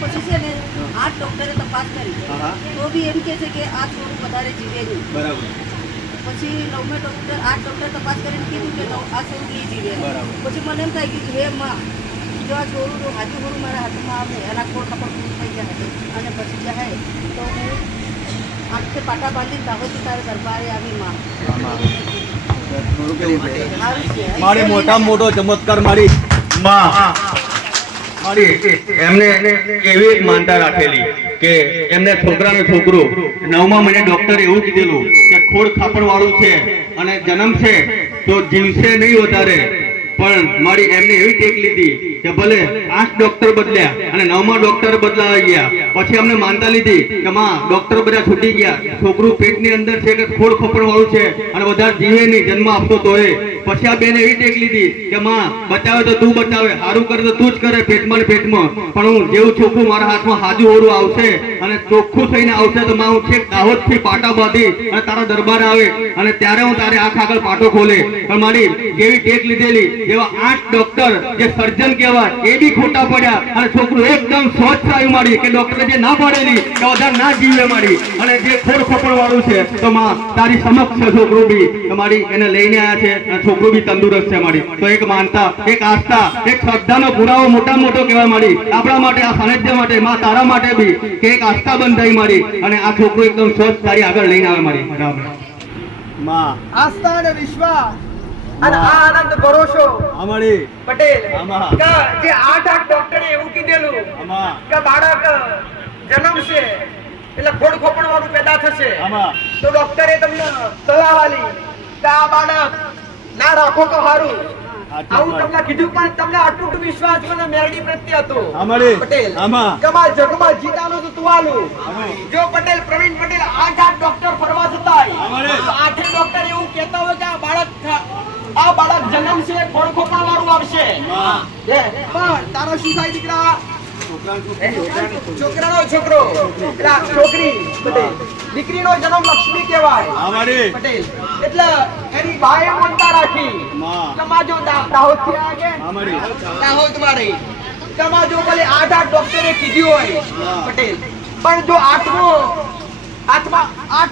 પછી છે ને 8 ડોક્ટરે તપાસ કરી તો બી એમ કહે છે કે આ છોકરું વધારે જીવે નહીં. બરાબર. પછી 9મા ડોક્ટર 8 ડોક્ટર તપાસ કરીને કીધું કે આ છોકરું નહીં જીવે. બરાબર. પછી મને એમ થાય કે હે માં, જો આ છોકરું હાજુ છોકરું મારા હાથમાં આવે એના કોડ કપડ પૂરું થઈ ગયા અને પછી જાય તો હું આંખે પાટા બાંધીને દાહોદથી તારે દરબારે આવી માં. મારી મોટા મોટો ચમત્કાર મારી એમને એવી એક માનતા રાખેલી કે એમને છોકરાનું છોકરું 9મા મહિને ડોક્ટરે એવું કીધેલું કે ખોડ ખાપડ વાળું છે અને જન્મ છે તો જીવશે નહીં વધારે, પણ મારી એમને એવી ટેક લીધી કે ભલે 8 ડોક્ટર બદલ્યા અને 9મા ડોક્ટર બદલાવા ગયા. પછી અમને માનતા લીધી કે માં ડોક્ટર બધા છૂટી ગયા, છોકરું પેટની અંદર છે કે ખોડ ખપડ વાળું છે અને વધારે જીવે નહીં જન્મ આપતો તોય. પછી આ બેને એવી ટેક લીધી કે માં બચાવે તો તું બચાવે, સારું કરે તો તું જ કરે પેટમાં ને પેટમાં, પણ હું જેવું છોકરું મારા હાથમાં હાજુ હોરું આવશે અને ચોખ્ખું થઈને આવશે તો માં હું છેક દાહોદથી પાટા બાંધી અને તારા દરબારે આવે અને ત્યારે હું તારે આંખ આગળ પાટો ખોલે. પણ મારી જેવી ટેક લીધેલી એવા 8 ડોક્ટર જે સર્જન કહેવાય એ બી ખોટા પડ્યા અને છોકરું એકદમ સ્વચ્છ આવ્યું મારી કે ડોક્ટરે જે ના પાડેલી કે વધારે ના જીવે મારી અને જે ખોડ ખપડ વાળું છે તો માં તારી સમક્ષ છે છોકરું બી મારી એને લઈને આવ્યા છે અને છોકરું બી તંદુરસ્ત છે મારી. તો એક માનતા, એક આસ્થા, એક શ્રદ્ધાનો પુરાવો મોટા મોટો કહેવાય મારી આપણા માટે, આ સાનિધ્ય માટે, માં તારા માટે બી કે એક આસ્થા બંધાઈ મારી અને આ છોકરું એકદમ સ્વચ્છ તારી આગળ લઈને આવે મારી. બરાબર માં આસ્થા અને વિશ્વાસ અને આ આનંદ ભરોસો અમારી પટેલ આમાં. કે જે 8 ડોક્ટરે એવું કીધેલું આમાં કે બાળક જન્મશે એટલે ખોડ ખોપણ વાળું પેદા થશે આમાં તો ડોક્ટરે તમને સલાહ આલી કે આ બાળક ના રાખો તો સારું. આવું તમને કીધું પણ તમને અતૂટ વિશ્વાસ મને મેરડી પ્રત્યે હતો અમારી પટેલ આમાં કમાલ જગમાં જીતાનું તો તુવાલું. જો પટેલ પ્રવીણ પટેલ 8 ડોક્ટર ફરવા જતા હોય તો 8 ડોક્ટર એવું કહેતા હોય કે આ બાળક જન્મ છે ખોડ ખોપણ વાળું આવશે. પણ તારો શું થાય દીકરા? છોકરાનો છોકરો એટલે છોકરી પટેલ દીકરીનો જન્મ લક્ષ્મી કહેવાય પટેલ. એટલે એની બાએ મમતા રાખી તમાજો દાહોદ થી આગે દાહોદ માં રહી તમાજો ભલે 8 ડોક્ટરે કીધું હોય પટેલ, પણ જો 8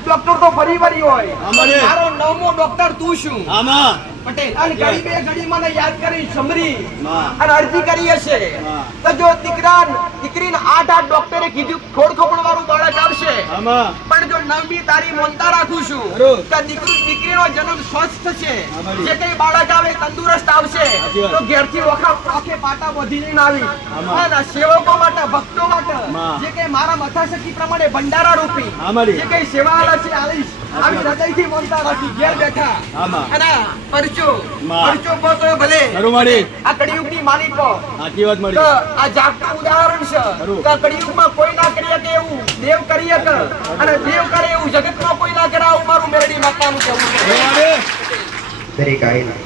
ડોક્ટર તો ફરી વળી હોય મારો 9મો ડોક્ટર તું શું પટેલ? અને ઘડી બે ઘડી મને યાદ કરી સમરી અને અરજી કરી હશે તો જો દીકરીને 8 ડોક્ટરે કીધું ખોડ ખોપણ વાળું બાળક આવશે, પણ જો 9મી તારી મોનતા રાખું છું કે દીકરીનો જન્મ સ્વસ્થ છે, જે કઈ બાળક આવે તંદુરસ્ત આવશે તો ઘેરથી ઓખે પાટા બોધી લઈને આવી અને સેવકો માટે ભક્તો માટે જે કઈ મારા મથાશક્તિ પ્રમાણે ભંડારા રૂપી જે કઈ સેવા આલા છે આલીશ આવી હૃદયથી મોનતા રાખી ઘેર બેઠા અને પરચો પોતો ભલે આ કળિયુગની માલિકો તો આ જાગતું ઉદાહરણ છે કે કળિયુગમાં કોઈ ના કરી શકે એવું દેવ કરી શકે અને દેવ કરે એવું જગતમાં કોઈ ના કરે આવું મારું મેરડી માતાનું કહેવું છે. દરેક આયેલા,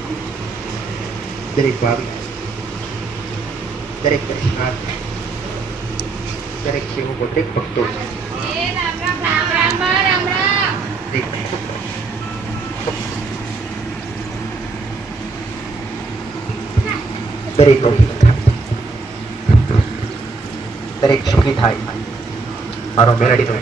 દરેક ભાવી, દરેક કૃષ્ણાર્થ, દરેક સેવકો, દરેક ભક્તો, દરેક દરેક સુખી થાય મારો મેરડી તો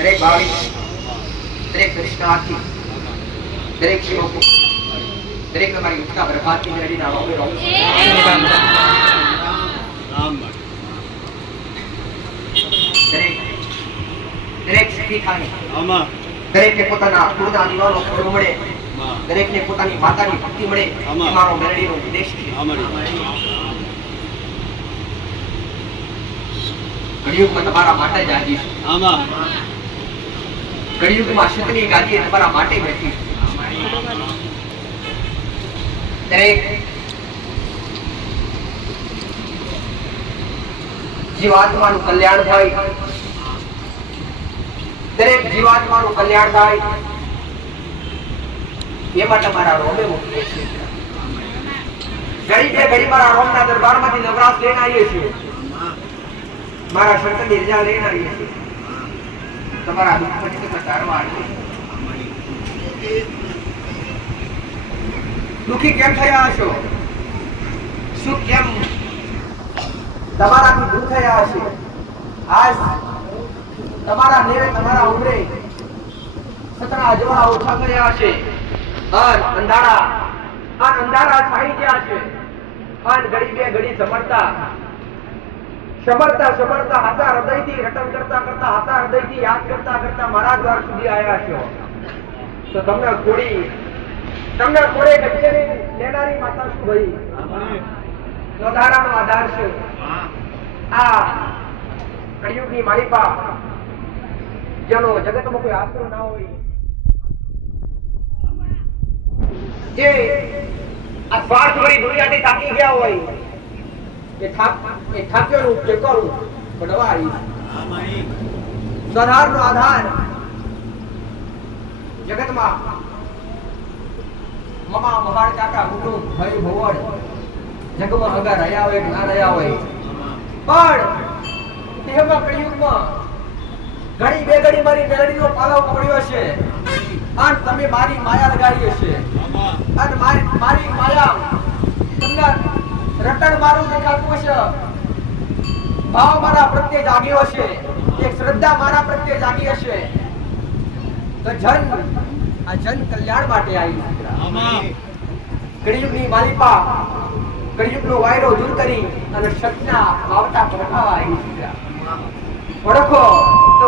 દરેક ભાવિક, દરેક કૃષ્ણાર્થી, દરેક સેવકો, દરેક તમારી ઉઠતા પ્રભાતની મેરડીના રોગે રોગ દરેક સુખી થાય, દરેકને પોતાના કુળના દીવાનો ખબર મળે, દરેકને પોતાની માતાની ભક્તિ મળે એ મારો મેરડીનો ઉદ્દેશ છે. કળિયુગમાં તમારા માટે જ આજી કળિયુગમાં સતની ગાદી તમારા માટે બેઠી દરેક જીવાત્માનું કલ્યાણ થાય દરેક જીવાત્માનું કલ્યાણ થાય એ માટે મારા રોમે મોકલે છે. ઘડી બે ઘડી મારા રોમના દરબારમાંથી નવરાશ લઈને આવીએ છીએ, મારા શંકરની રજા લઈને આવીએ છીએ, તમારા દુઃખમાંથી તમે તારવા આવીએ છીએ. દુઃખી કેમ થયા હશો? શું કેમ તમારાથી દુઃખ થયા હશે? આજ તમારા નેવે તમારા ઉમરે સતરા અજવાળા ઓછા કર્યા હશે, અંધારા છાઈ ગયા છે, અને ઘડી બે ઘડી સમરતા હાથા હૃદયથી રટન કરતા હાથા હૃદયથી યાદ કરતા મારા દ્વાર સુધી આવ્યા છો. તો તમને કોડે કચેરી લેનારી માતા શું ભાઈ? નોધારાનો આધાર શું? આ કળિયુગની માલિપા જેનો જગતમાં કોઈ આશરો ના હોય, જે આ સ્વાર્થભરી દુનિયાથી થાકી ગયા હોય, એ થાક્યોનું ટેકોરું બનવાય. સધારનો આધાર જગતમાં મમા મહાર કાકા કુટુંબ ભાઈ ભવડ જગમાં હગા રહ્યા હોય કે ના રહ્યા હોય, પણ દેહમાં કળિયુગમાં ઘણી બે ઘડી મારી મેલડીનો પાલવ પકડ્યો છે, અને તમે મારી માયા લગાડી હશે, અને મારી માયા તમને રટણ મારું દેખાતું હશે, ભાવ મારા પ્રત્યે જાગ્યો હશે, એક શ્રદ્ધા મારા પ્રત્યે જાગી હશે, તો આ જન કલ્યાણ માટે આવી. કળિયુગની માલિપા કળિયુગનો વાયરો દૂર કરી અને સત્યના વાવટા પ્રભાવા આવી. ઓળખો તો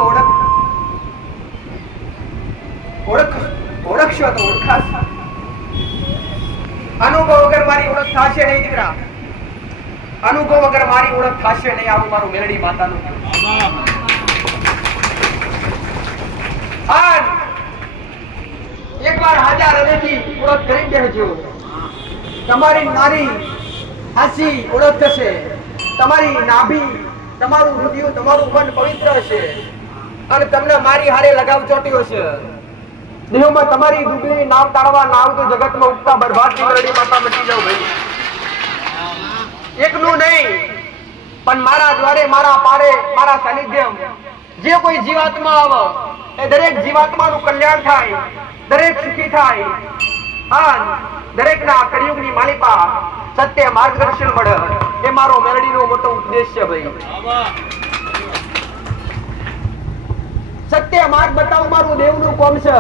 ઓળખશો તો ઓળખાશ. અનુભવ વગર મારી ઓળખ થશે નહીં દીકરા, અનુભવ વગર મારી ઓળખ થશે નહીં. આવું મારું મેલડી માતાનું એકવાર હાજર હૃદયથી ઓળખ કરી દેજો. તમારી નારી હાસી ઓળખ થશે, તમારી નાભી, તમારું હૃદય, તમારું મન પવિત્ર હશે, અને તમને મારી હારે લગાવ ચોટ્યો છે. દેહમાં તમારી ડૂબી નામ તાળવા ના આવતું જગતમાં ઉગતા બરબાદની મેલડી માતા મટી જાવ ભાઈ. એકનું નહીં પણ મારા દ્વારે, મારા પારે, મારા સાનિધ્યમ જે કોઈ જીવાત્મા આવે એ દરેક જીવાત્માનું કલ્યાણ થાય, દરેક સુખી થાય, અને દરેકના કળિયુગની માલિપા સત્ય માર્ગદર્શન મળે. એ મારો મેલડીનો મોટો ઉદ્દેશ છે ભાઈ. સત્ય માર્ગ બતાવું મારું દેવનું કોમ છે,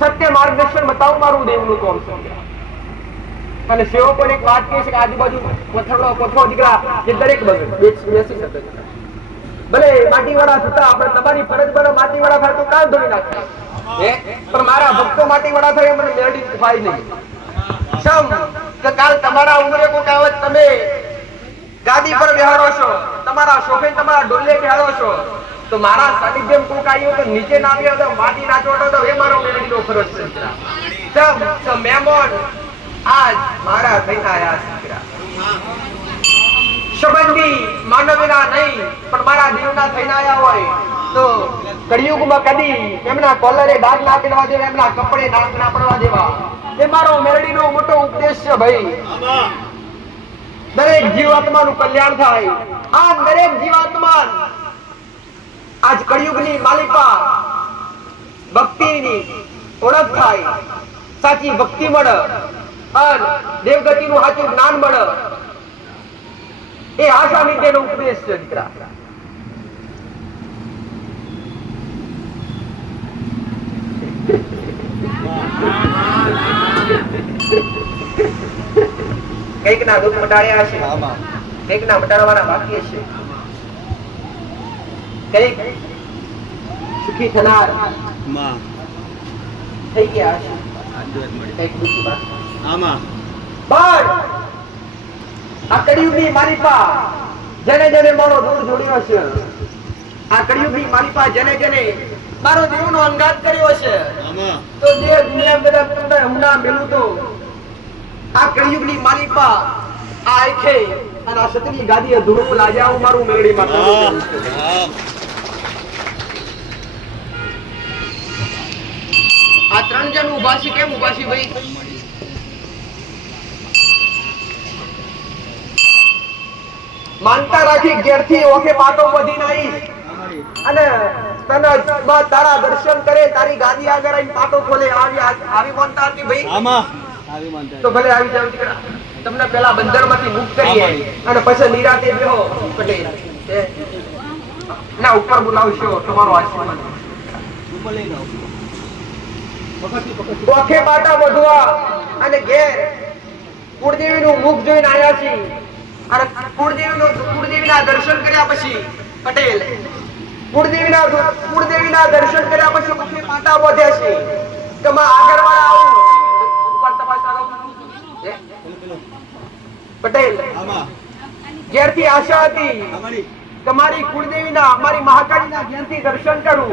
સત્ય માર્ગદર્શન બતાવું મારું દેવનું કોમ છે. અને સેવકોને એક વાત કહે છે કે આજુબાજુ કોથળો દીકરા જે દરેક બેસી શકે, ભલે માટીવાળા થતા આપણે તમારી ફરજ બને માટીવાળા થાય તો કામ ધોઈ નાખે, પણ મારા ભક્તો માટીવાળા થાય મને મેળડી થાય નહીં. સમ કે કાલ તમારા ઉંમરે કોઈ કહેવત તમે ગાદી પર બેહાડો છો, તમારા શોખે તમારા ડોલે બેહાડો છો, તો મારા સાનિધ્યમ કોક આવ્યો તો નીચે ના આવ્યો તો માટી ના ચોટો તો એ મારો મેલડીનો ફરજ છે. સમ મહેમાન આજ મારા થઈને આયા છે. સંબંધી માનવીના નહીં પણ મારા દેવના થઈને આયા હોય તો કળિયુગમાં કદી એમના કોલરે ડાઘ ના પડવા દેવા, એમના કપડે ડાઘ ના પડવા દેવા. એ મારો મેલડીનો મોટો ઉપદેશ છે ભાઈ. દરેક જીવાત્માનું કલ્યાણ થાય, આ દરેક જીવાત્મા આજ કળિયુગની માલિપા ભક્તિની ઓળખ થાય, સાચી ભક્તિ મળે, અને દેવગતિનું સાચું જ્ઞાન મળે. એ આશા નિત્યનો ઉપદેશ છે દીકરા. કઈક ના દુઃખ મટાડ્યા છે, કઈક ના મટાડવાના બાકી છે, કઈક સુખી થનાર થઈ ગયા છે, કઈક દુઃખી બાકી. પણ આ કળિયુગની માલિપા જેને જેને મારો દૂર જોડ્યો છે, આ કળિયુગની માલિપા જેને જેને મારો દેવનો અંગાત કર્યો છે, તો જે દુનિયા બધા તમને હમણાં મેલું તો આ કળિયુગની માલિપા આ આંખે અને આ સતની ગાદીએ ધૂળું લાજાવું મારું મેળડી માતા. આ 3 જણ ઊભા છે, કેમ ઊભા છે ભાઈ? માનતા રાખી ઘેરથી ઓકે પાટો બધી નાઈ અને તને તારા દર્શન કરે, તારી ગાદી આગળ આવીને પાટો ખોલે, આવી માનતા હતી ભાઈ? તો ભલે આવી જાવ દીકરા, તમને પેલા બંધનમાંથી મુક્ત કરીએ અને પછી નિરાતે બેહો પટેલ. ના ઉપર બોલાવશો તમારો આશીર્વાદ. ઓખે પાટા વધવા અને ઘેર કુળદેવીનું મુખ જોઈને આવ્યા છીએ અને કુળદેવીના દર્શન કર્યા પછી પટેલ કુળદેવીના દર્શન કર્યા પછી ઓખે પાટા વધ્યા છે. તમે આગળવાળા આવો ઉપર તમારા પટેલ ઘેરથી આશા હતી તમારી કુળદેવીના, મારી મહાકાળીના ઘેરથી દર્શન કરું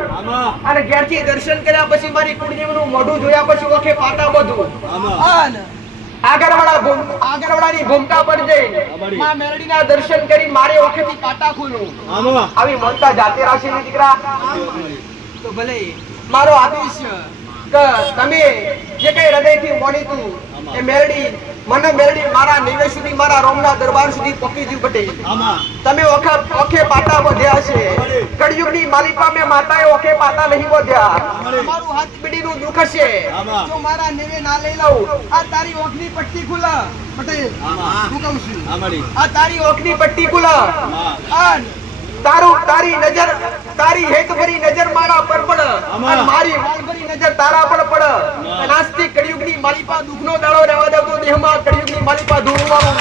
અને ઘેરથી દર્શન કર્યા પછી મારી કુળદેવીનું મોઢું જોયા પછી ઓખે પાટા બધું આગળવાળાની ભૂમિકા પર જઈ માં મેરડીના દર્શન કરી મારે ઓખેથી પાટા ખોલું. આવી મનતા જાતે રાશી ની દીકરા. તો ભલે મારો આદેશ કે તમે જે કઈ હૃદયથી મોનીતું એ મેરડી મારા નિવેશ સુધી, મારા રોમના દરબાર સુધી પહોંચી ગયું પટેલ. તમે ઓખે પાટા વધ્યા છે. કળિયુગની માલિકા મે માતાએ ઓખે પાટા નહીં વધ્યા. મારું હાથ બીડીનું દુખ છે, જો મારા નેવે ના લઈ લઉં. આ તારી ઓખની પટ્ટી ખુલા પટેલ, હું કહું છું આ તારી ઓખની પટ્ટી ખુલા. તારી નજર, તારી હેતભરી નજર મારા પર પડ અને મારી વાલભરી નજર તારા પર પડ. નાસ્તી કળિયુગની માલિકા દુખનો દાડો રહેવા દઉં તો દેહમાં કળિયુગની માલિકા ધૂળવાનું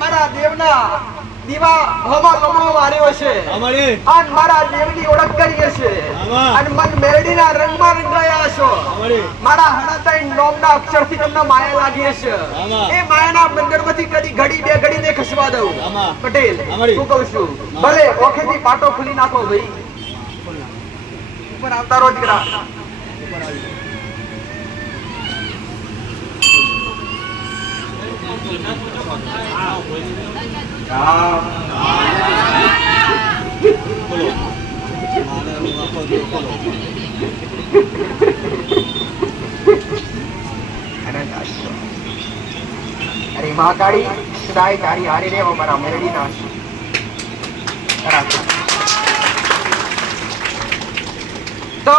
મારા દેવના દીવા હવા લમણો માર્યો છે અને મારા દેવની ઓળખ કરી છે અને મન મેરડીના રંગમાં રંગાયા છો. મારા હણાતાઈ નોમના અક્ષરથી તમને માયા લાગી છે. એ માયાના બંધનમાંથી કદી ઘડી બે ઘડીને ખસવા દઉં પટેલ, શું કહું છું? ભલે ઓખેથી પાટો ખોલી નાખો ભાઈ. ઉપર આવતા રહો દીકરા. અરે મહાકાળી સદાય તારી હારી રે મારા મેરડી ના. તો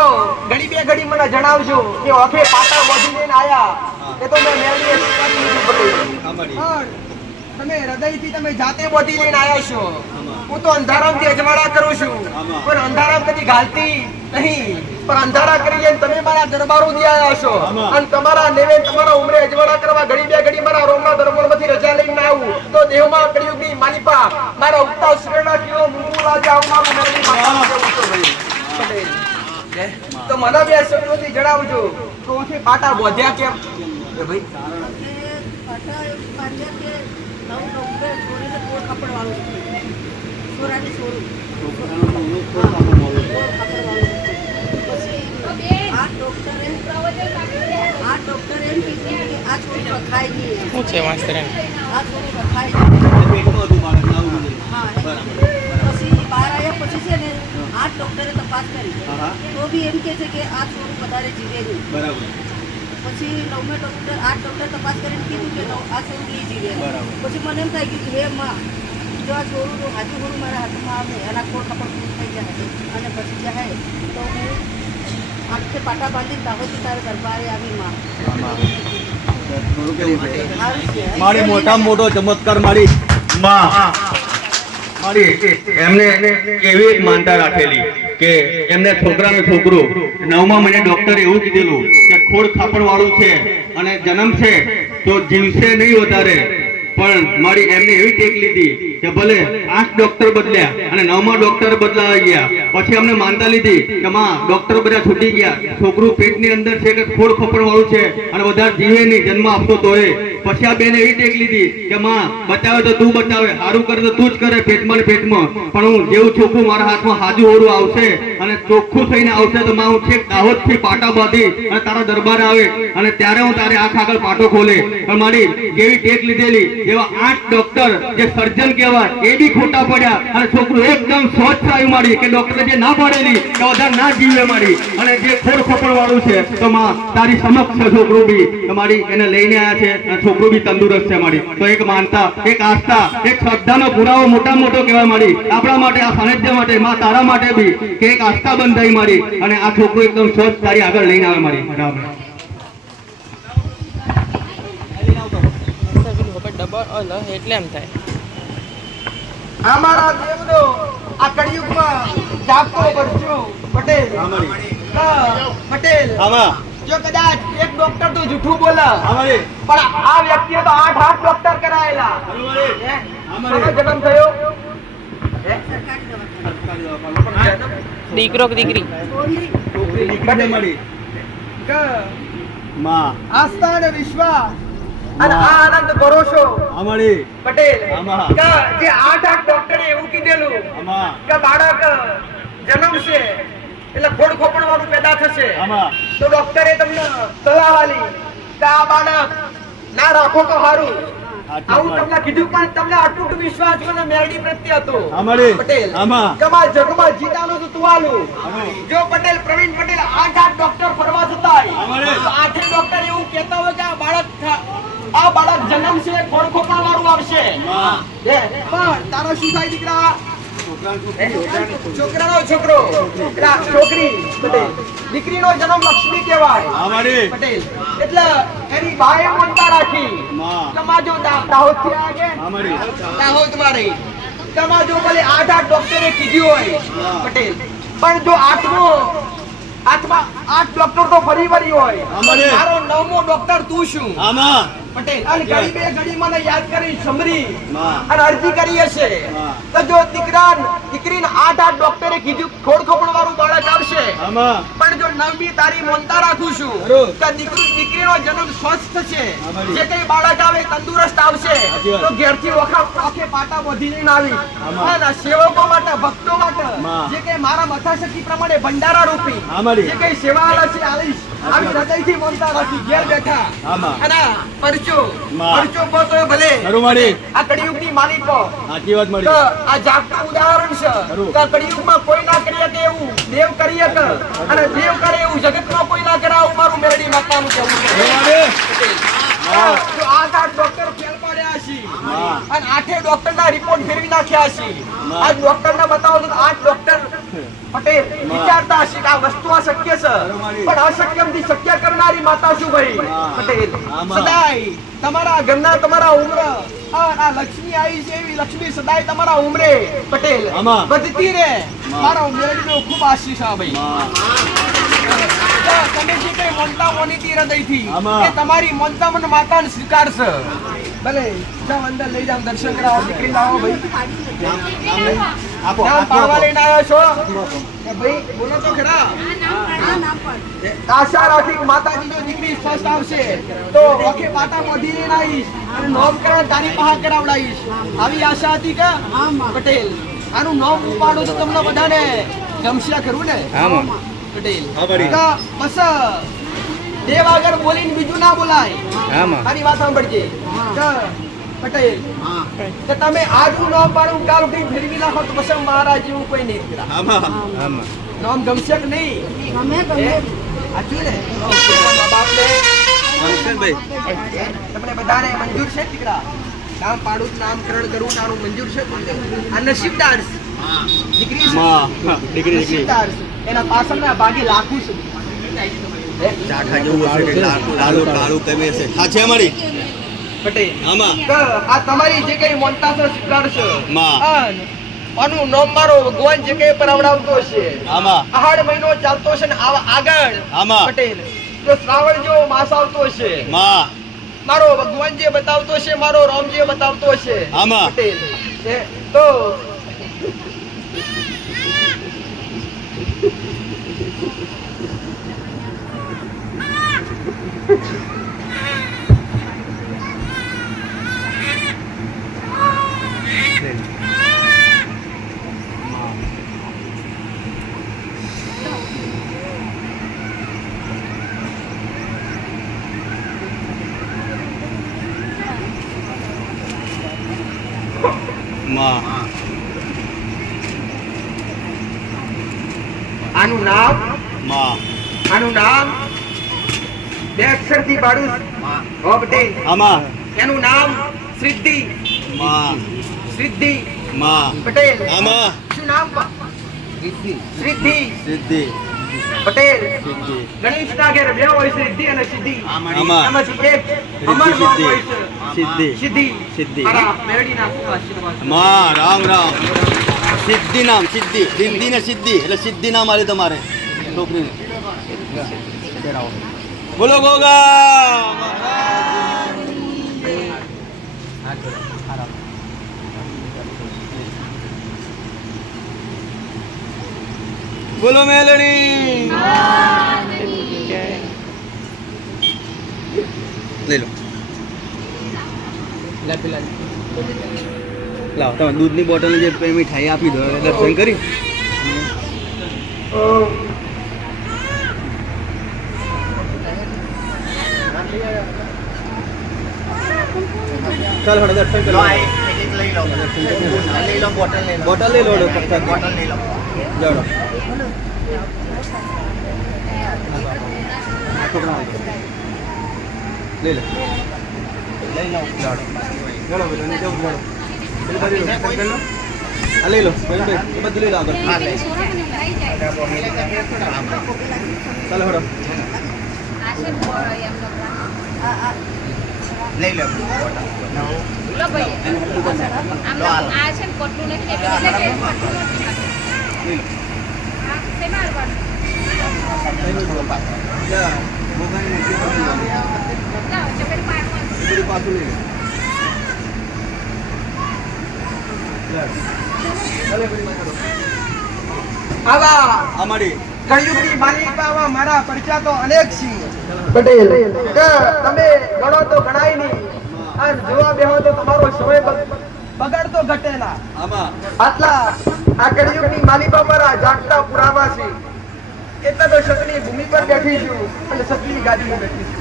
ઘડી બે ઘડી મને જણાવજો કે ઓખે પાટા વધીને આયા એ તો મેં મેરડીએ સ્વીકારી લીધું પટેલ. તમે હૃદયથી તમે જાતે બોધી લઈને આવ્યા છો. હું તો અંધારામથી અજવાળા કરું છું પણ અંધારામ કદી ઘાલતી નહીં. પણ અંધારા કરી લઈને તમે મારા દરબારો થી આવ્યા છો અને તમારા નેવે તમારા ઉમરે અજવાળા કરવા ઘડી બે ઘડી મારા રોમના દરબારમાંથી રજા લઈને આવું તો દેહમાં કળિયુગની માલિકા મારા ઉગતા શ્રેણા કિલો મુંગુલા જાવ મારું મેરડી માતા કેવું છો ભાઈ પટેલ. તો મને બે શબ્દોથી જણાવજો તો ઓથી પાટા બોધ્યા કેમ ભાઈ? પાટા બાંધ્યા કે નવ ડોક્ટર છોડીને કોળ કાપડ વાળું છોરાની છોડું પછી આ ડોક્ટરે એમ કીધું કે આ છોડી રખાય નહીં. શું છે માસ્તર? આ છોડી રખાય હા. પછી બહાર આવ્યા પછી છે ને આ ડોક્ટરે તપાસ કરી તો બી એમ કે છે કે આ છોડું વધારે જીવે નહીં. પછી નવમે ડોક્ટર 8 ડોક્ટર તપાસ કરીને કીધું કે આ છોડું નહીં જીવે. પછી મને એમ થઈ ગયું કે હે માં, જો આ છોડું હાજુ છોડું મારા હાથમાં આવે એના કોળ કપડ પૂરું થઈ જાય અને પછી જાય તો હું આંખે પાટા બાંધી દાહોદથી તારે દરબારે આવી માં. મારી મોટામાં મોટો ચમત્કાર મારી એમને એવી એક માનતા રાખેલી કે એમને છોકરાનું છોકરું 9મા મહિને ડોક્ટર એવું કીધેલું કે ખોડ ખાપડ વાળું છે અને જન્મ છે તો જીવશે નહીં વધારે. પણ મારી એમને એવી ટેક લીધી કે ભલે 8 ડોક્ટર બદલ્યા અને 9મા ડોક્ટર બદલાવા ગયા. પછી અમને માનતા લીધી કે માં ડોક્ટર બધા છૂટી ગયા, છોકરું પેટની અંદર છે કે ખોડ ખપડ વાળું છે અને વધારે જીવે નહીં, જન્મ આપતો તોય પછી આ બેન એવી ટેક લીધી કે માં બચાવે તો તું બચાવે, સારું કરે તો તું જ કરે, પેટમાં ને પેટમાં. પણ હું જેવું છોકરું મારા હાથમાં હાજુ ઓરું આવશે અને ચોખ્ખું થઈને આવશે તો માં હું છેક દાહોદથી પાટા બાંધી અને તારા દરબારે આવે અને ત્યારે હું તારે આંખ આગળ પાટો ખોલે. પણ મારી કેવી ટેક લીધેલી, એવા 8 ડોક્ટર જે સર્જન કહેવાય એ બી ખોટા પડ્યા અને છોકરું એકદમ સ્વચ્છ આવ્યું મારી કે ડોક્ટરે જે ના પાડેલી કે વધારે ના જીવે મારી અને જે ખોડ ખોપણ વાળું છે તો માં તારી સમક્ષ છે છોકરું બી તમારી એને લઈને આવ્યા છે અને છોકરું બી તંદુરસ્ત છે મારી. તો એક માનતા, એક આસ્થા, એક શ્રદ્ધાનો પુરાવો મોટા મોટો કહેવાય મારી આપણા માટે, આ સાનિધ્ય માટે, માં તારા માટે બી કે એક આસ્થા બંધાઈ મારી અને આ છોકરું એકદમ સ્વચ્છ તારી આગળ લઈને આવે મારી. બરાબર. એટલે એમ થાય અમારા દેવનો આ કળિયુગમાં જાગતો પરચો પટેલ. પટેલ જો કદાચ એક ડોક્ટર તો જૂઠું બોલે પણ આ વ્યક્તિએ તો 8 ડોક્ટર કરાયેલા. જન્મ થયો દીકરો કે દીકરી આસ્થા અને વિશ્વાસ અને આ આનંદ ભરોસો પટેલ કે જે 8 ડોક્ટરે એવું કીધેલું કે બાળક જન્મશે એટલે ખોડ ખોપણ વાળું પેદા થશે તો ડોક્ટરે તમને સલાહ આલી કે આ બાળક ના રાખો તો સારું. આવું તમને કીધું પણ તમને અટૂટ વિશ્વાસ અને મેરડી પ્રત્યે હતો પટેલ કમા જગમાં જીતાનો તો તુવાલું. જો પટેલ પ્રવીણ પટેલ 8 ડોક્ટર ફરવા જતા તો 8 ડોક્ટર એવું કહેતા હોય કે આ બાળક જન્મ છે ખોડ ખોપણ વાળું આવશે. પણ તારો શું થાય દીકરા? છોકરાનો છોકરો છોકરી પટેલ. દીકરીનો જન્મ લક્ષ્મી કહેવાય પટેલ. એટલે એની બાએ મમતા રાખી તમાજો દાહોદથી આગે દાહોદમાં રહી તમાજો ભલે 8 ડોક્ટરે કીધું હોય પટેલ પણ જો 8 ડોક્ટર તો ફરી વળી હોય મારો 9મો ડોક્ટર તું શું પટેલ? અને ઘડી બે ઘડી મને યાદ કરી સમરી અને અરજી કરી હશે તો જો દીકરીને 8 ડોક્ટરે કીધું ખોડ ખોપણ વાળું બાળક આવશે પણ જો 9મી તારી મમતા રાખું છું કે દીકરીનો જન્મ સ્વસ્થ છે, જે કઈ બાળક આવે તંદુરસ્ત આવશે તો ઘેરથી ઓખે પાટા બોધીને આવી અને સેવકો માટે ભક્તો માટે જે કઈ મારા મથાશક્તિ પ્રમાણે ભંડારા રૂપી જે કઈ સેવા આલશે આલીશ આવી હૃદયથી મમતા રાખી ઘેર બેઠા અને પરચો પોતો ભલે આ કળિયુગની માલિકો તો આ જાગતું ઉદાહરણ છે કે કળિયુગમાં કોઈ ના કરી શકે એવું દેવ કરી શકે અને દેવ કરે એવું જગતમાં કોઈ ના કરે આવું મારું મેરડી માતાનું કહેવું છે. જો 8 ડોક્ટર ફેલ પાડ્યા છે અને 8 ડોક્ટર ના રિપોર્ટ ફેરવી નાખ્યા છે. આ ડોક્ટર ને બતાવો તો 8 ડોક્ટર પટેલ વિચારતા હશે કે આ વસ્તુ અશક્ય છે પણ અશક્યમથી શક્ય કરનારી માતા શું ભાઈ પટેલ? સદાય તમારા ઘરના તમારા ઉમર આ લક્ષ્મી આવી છે એવી લક્ષ્મી સદાય તમારા ઉમરે પટેલ વધતી રહે. મારો મેરડીનો ખૂબ આશીષ આ ભાઈ. તમે જે કઈ મનતા મોનીતી હૃદયથી એ તમારી મનતા મને માતાને સ્વીકારશે. ભલે જાઓ અંદર લઈ જાઓ દર્શન કરાવો દીકરી લાવો ભાઈ. નામ પાડવા લઈને આવ્યા છો ભાઈ? બોલો તો ખરા. આશા રાખી માતાજી જો દીકરી સ્પષ્ટ આવશે તો ઓકે પાટા મોઢી લઈને આવીશ અને નામકરણ તારી પાસે કરાવડાવીશ. આવી આશા હતી કે પટેલ? આનું નામ ઉપાડો તો તમને બધાને ગમશે ખરું ને પટેલ? બસ દેવ આગળ બોલીને બીજું ના બોલાય. મારી વાત સાંભળજે પટેલ કે તમે આજનું નામ પાડું કાલ ઉઠી ફેરવી નાખો તો પછી મારા જેવું કોઈ નહીં. નામ ગમશે કે નહીં? સાચું ને? બાપને તમને બધાને મંજૂર છે દીકરા? નામ પાડું નામકરણ કરવું તારું મંજૂર છે? આ નસીબદાર દીકરી નસીબદાર એના પાછળના ભાગી લાખું છે. પટેલ આ તમારી જે કઈ મનતા છે સ્વીકારશે. આનું નામ મારો ભગવાન જે કઈ પરાવડાવતો છે આહાડ મહિનો ચાલતો છે ને આગળ પટેલ તો શ્રાવણ જેવો માસ આવતો છે મારો ભગવાન જે બતાવતો છે મારો રામ જે બતાવતો છે પટેલ તો માં આનું નામ માં આનું નામ બે અક્ષરથી પાડું હો પટેલ. આમાં એનું નામ સિદ્ધિ માં સિદ્ધિ માં પટેલ. આમાં શું નામ? સિદ્ધિ સિદ્ધિ પટેલ. સિદ્ધિ ગણેશના ઘેર બે હોય સિદ્ધિ અને સિદ્ધિ. આમાં એમાંથી એક અમર નામ સિદ્ધિ હોય છે. સિદ્ધિ સિદ્ધિ સિદ્ધિ. મારા મેરડીના ખૂબ આશીર્વાદ. માં રામ રામ સિદ્ધિ નામ સિદ્ધિ સિદ્ધિ ને સિદ્ધિ એટલે સિદ્ધિ નામ આલે તમારે છોકરીને બોલો ગોગા બોલો મેલડી લઈ લો લાવ તમે દૂધની બોટલ જે મીઠાઈ આપી દો દર્શન કરી ચાલ હડો દર્શન કરો બોટલ લઈ લો જાડો લઈ લો લઈ લો બધું લઈ લો આગળ ચાલો હડો લઈ લો પાછું લઈ આવા અમારી કળિયુગની માલિકામાં મારા પરચા તો અનેક છે પટેલ કે તમે ગણો તો ગણાય નહીં અને જોવા બેહો તો તમારો સમય બગાડતો ઘટેલા. આમાં આટલા આ કળિયુગની માલિકા મારા જાગતા પુરાવા છે. એટલે તો સતની ભૂમિ પર બેઠી છું અને સતની ગાદીમાં બેઠી છું.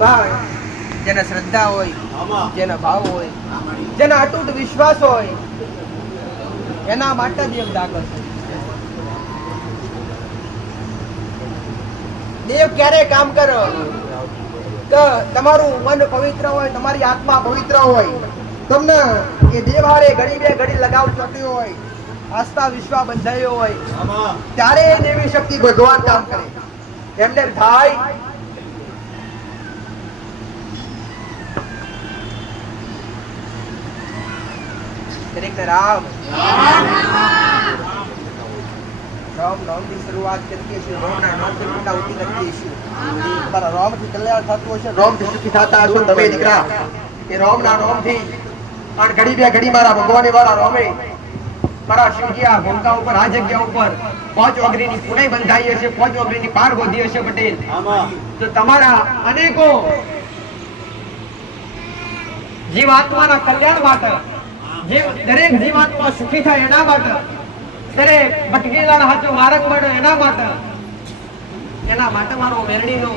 ભાઈ જેને શ્રદ્ધા હોય જેના ભાવ હોય જેના અતૂટ વિશ્વાસ હોય એના માટે જ એક દાખલ છે. દેવ ક્યારે કામ કરો તો તમારું મન પવિત્ર હોય તમારી આત્મા પવિત્ર હોય તમને એ દેવ હારે ઘડી બે ઘડી લગાવ ચોટ્યો હોય આસ્થા વિશ્વાસ બંધાયો હોય ત્યારે એ દેવી શક્તિ ભગવાન કામ કરે. એમને થાય દરેકને રામ રામ નામની શરૂઆત કરીએ છીએ. રામના નામથી પૂર્ણાહુતિ કરીએ છીએ. તમારા રામથી કલ્યાણ થતું હશે, રામથી સુખી થતા હશો તમે દીકરા. એ રામના નામથી અને ઘડી બે ઘડી મારા ભગવાને વાળા રામે મારા શિવજી આ ભૂમકા ઉપર આ જગ્યા ઉપર 5 અગ્નિની પુણે બંધાઈ હશે, 5 અગ્નિની પાર ગોધી હશે પટેલ. તો તમારા અનેકો જીવાત્માના કલ્યાણ માટે દરેક જીવાત્મા સુખી થાય એના માટે દરેક ભટકેલા હાચો માર્ગ મળે એના માટે મારો મેરડીનો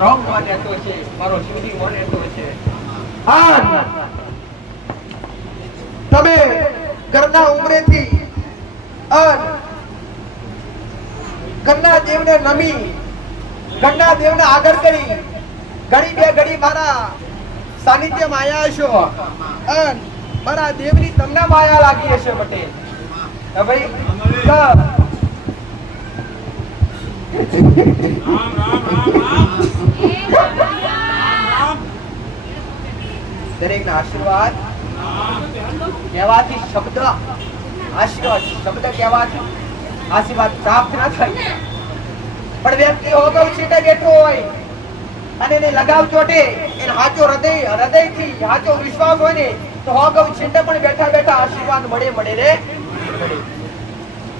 રોગ મન રહેતો છે, મારો શિવજી મન રહેતો છે. તમે ઘરના ઉમરેથી ઘરના દેવને નમી ઘરના દેવને આગળ કરી ઘડી બે ઘડી મારા સાનિધ્યમાં આવ્યા છો અને મારા દેવની તમને માયા લાગી હશે પટેલ. ભાઈ દરેક ના આશીર્વાદ કહેવાથી શબ્દ આશીર્વાદ શબ્દ કહેવાથી આશીર્વાદ પ્રાપ્ત ના થાય. પણ વ્યક્તિ હોગવ છેટે બેઠો હોય અને એને લગાવ ચોટે એને હાચો હૃદયથી હાચો વિશ્વાસ હોય ને તો હોગવ છેટે પણ બેઠા બેઠા આશીર્વાદ મળે રે.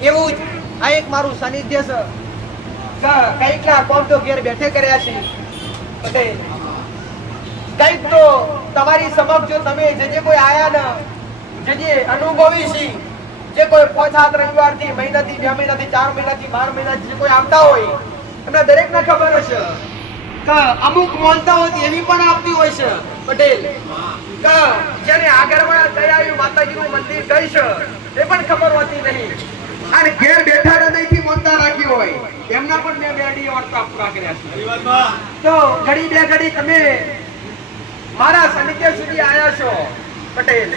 એવું જ આ એક મારું સાનિધ્ય છે કઈક ના કોમ તો ઘેર બેઠે કર્યા છે પટેલ કઈક તો તમારી સમક્ષ જો તમે જે કોઈ આયા ને જે અનુભવી છે જે કોઈ 5-7 રવિવાર થી મહિનાથી 2 મહિનાથી 4 મહિનાથી 12 મહિનાથી જે કોઈ આવતા હોય એમને દરેક ને ખબર હશે કે અમુક મોનતા હોય એવી પણ આવતી હોય છે પટેલ કે જેને આગળવાળા દયાવી માતાજીનું મંદિર કઈ છે એ પણ ખબર હોતી નહીં અને ઘેર બેઠા હૃદયથી મોનતા રાખી હોય એમના પણ મેં બેડી વાર્તા પૂરા કર્યા છે તો ઘડી બે ઘડી તમે મારા સાનિધ્ય સુધી આયા છો પટેલ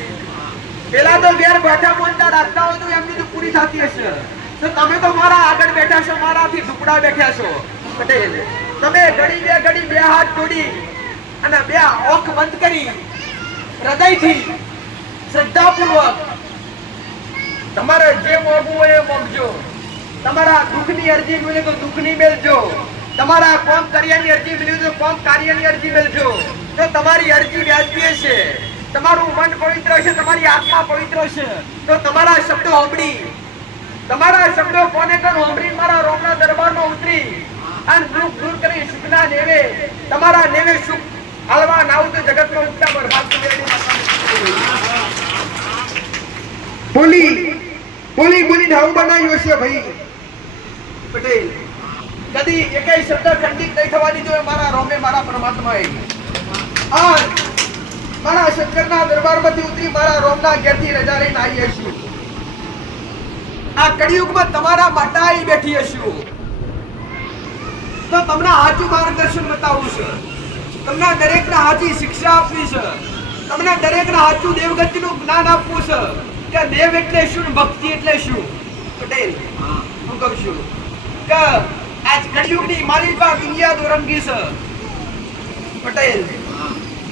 પેલા તો ઘેર બેઠા મોનતા રાખતા હોય તો એમની તો પૂરી થતી હશે તો તમે તો મારા આગળ બેઠા છો મારાથી ઢુકડા બેઠા છો પટેલ તમે ઘડી બે હાથ જોડી અને બે આંખ બંધ કરી હૃદયથી શ્રદ્ધાપૂર્વક તમારે જે મોગવું હોય એ મોગજો તમારા દુઃખની અરજી મળે તો દુઃખની મેલજો તમારા કોમ કાર્યની અરજી મળી તો કોમ કાર્યની અરજી મેલજો તો તમારી અરજી વ્યાજબી છે તમારું મન પવિત્ર છે તમારી આત્મા પવિત્ર છે તો તમારા શબ્દો સાંભળી તમારા શબ્દો કોને કર સાંભળી મારા રોમના દરબારમાં ઉતરી અને દુઃખ દૂર કરી સુખના નેવે તમારા નેવે સુખ હાલવા નાવ તો જગતમાં ઉઠતા બરબાદ બોલી ઢાઉ બનાવ્યો છે ભાઈ પટેલ કદી એકેય શબ્દ ખંડિત નહીં થવા દીધો મારા રોમે મારા પરમાત્માએ આ મારા શંકરના દરબારમાંથી ઉતરી મારા રોમના ઘેરથી રજા લઈને આવી હશું આ કળિયુગમાં તમારા માટે આવી બેઠી હશું તો તમને સાચું માર્ગદર્શન બતાવવું છે તમને દરેકને સાચી શિક્ષા આપવી છે તમને દરેકને સાચું દેવગતિનું જ્ઞાન આપવું છે કે દેવ એટલે શું ભક્તિ એટલે શું પટેલ હું કહું છું કે આજ કળિયુગની મારી પાસે દુનિયા દોરંગી છે પટેલ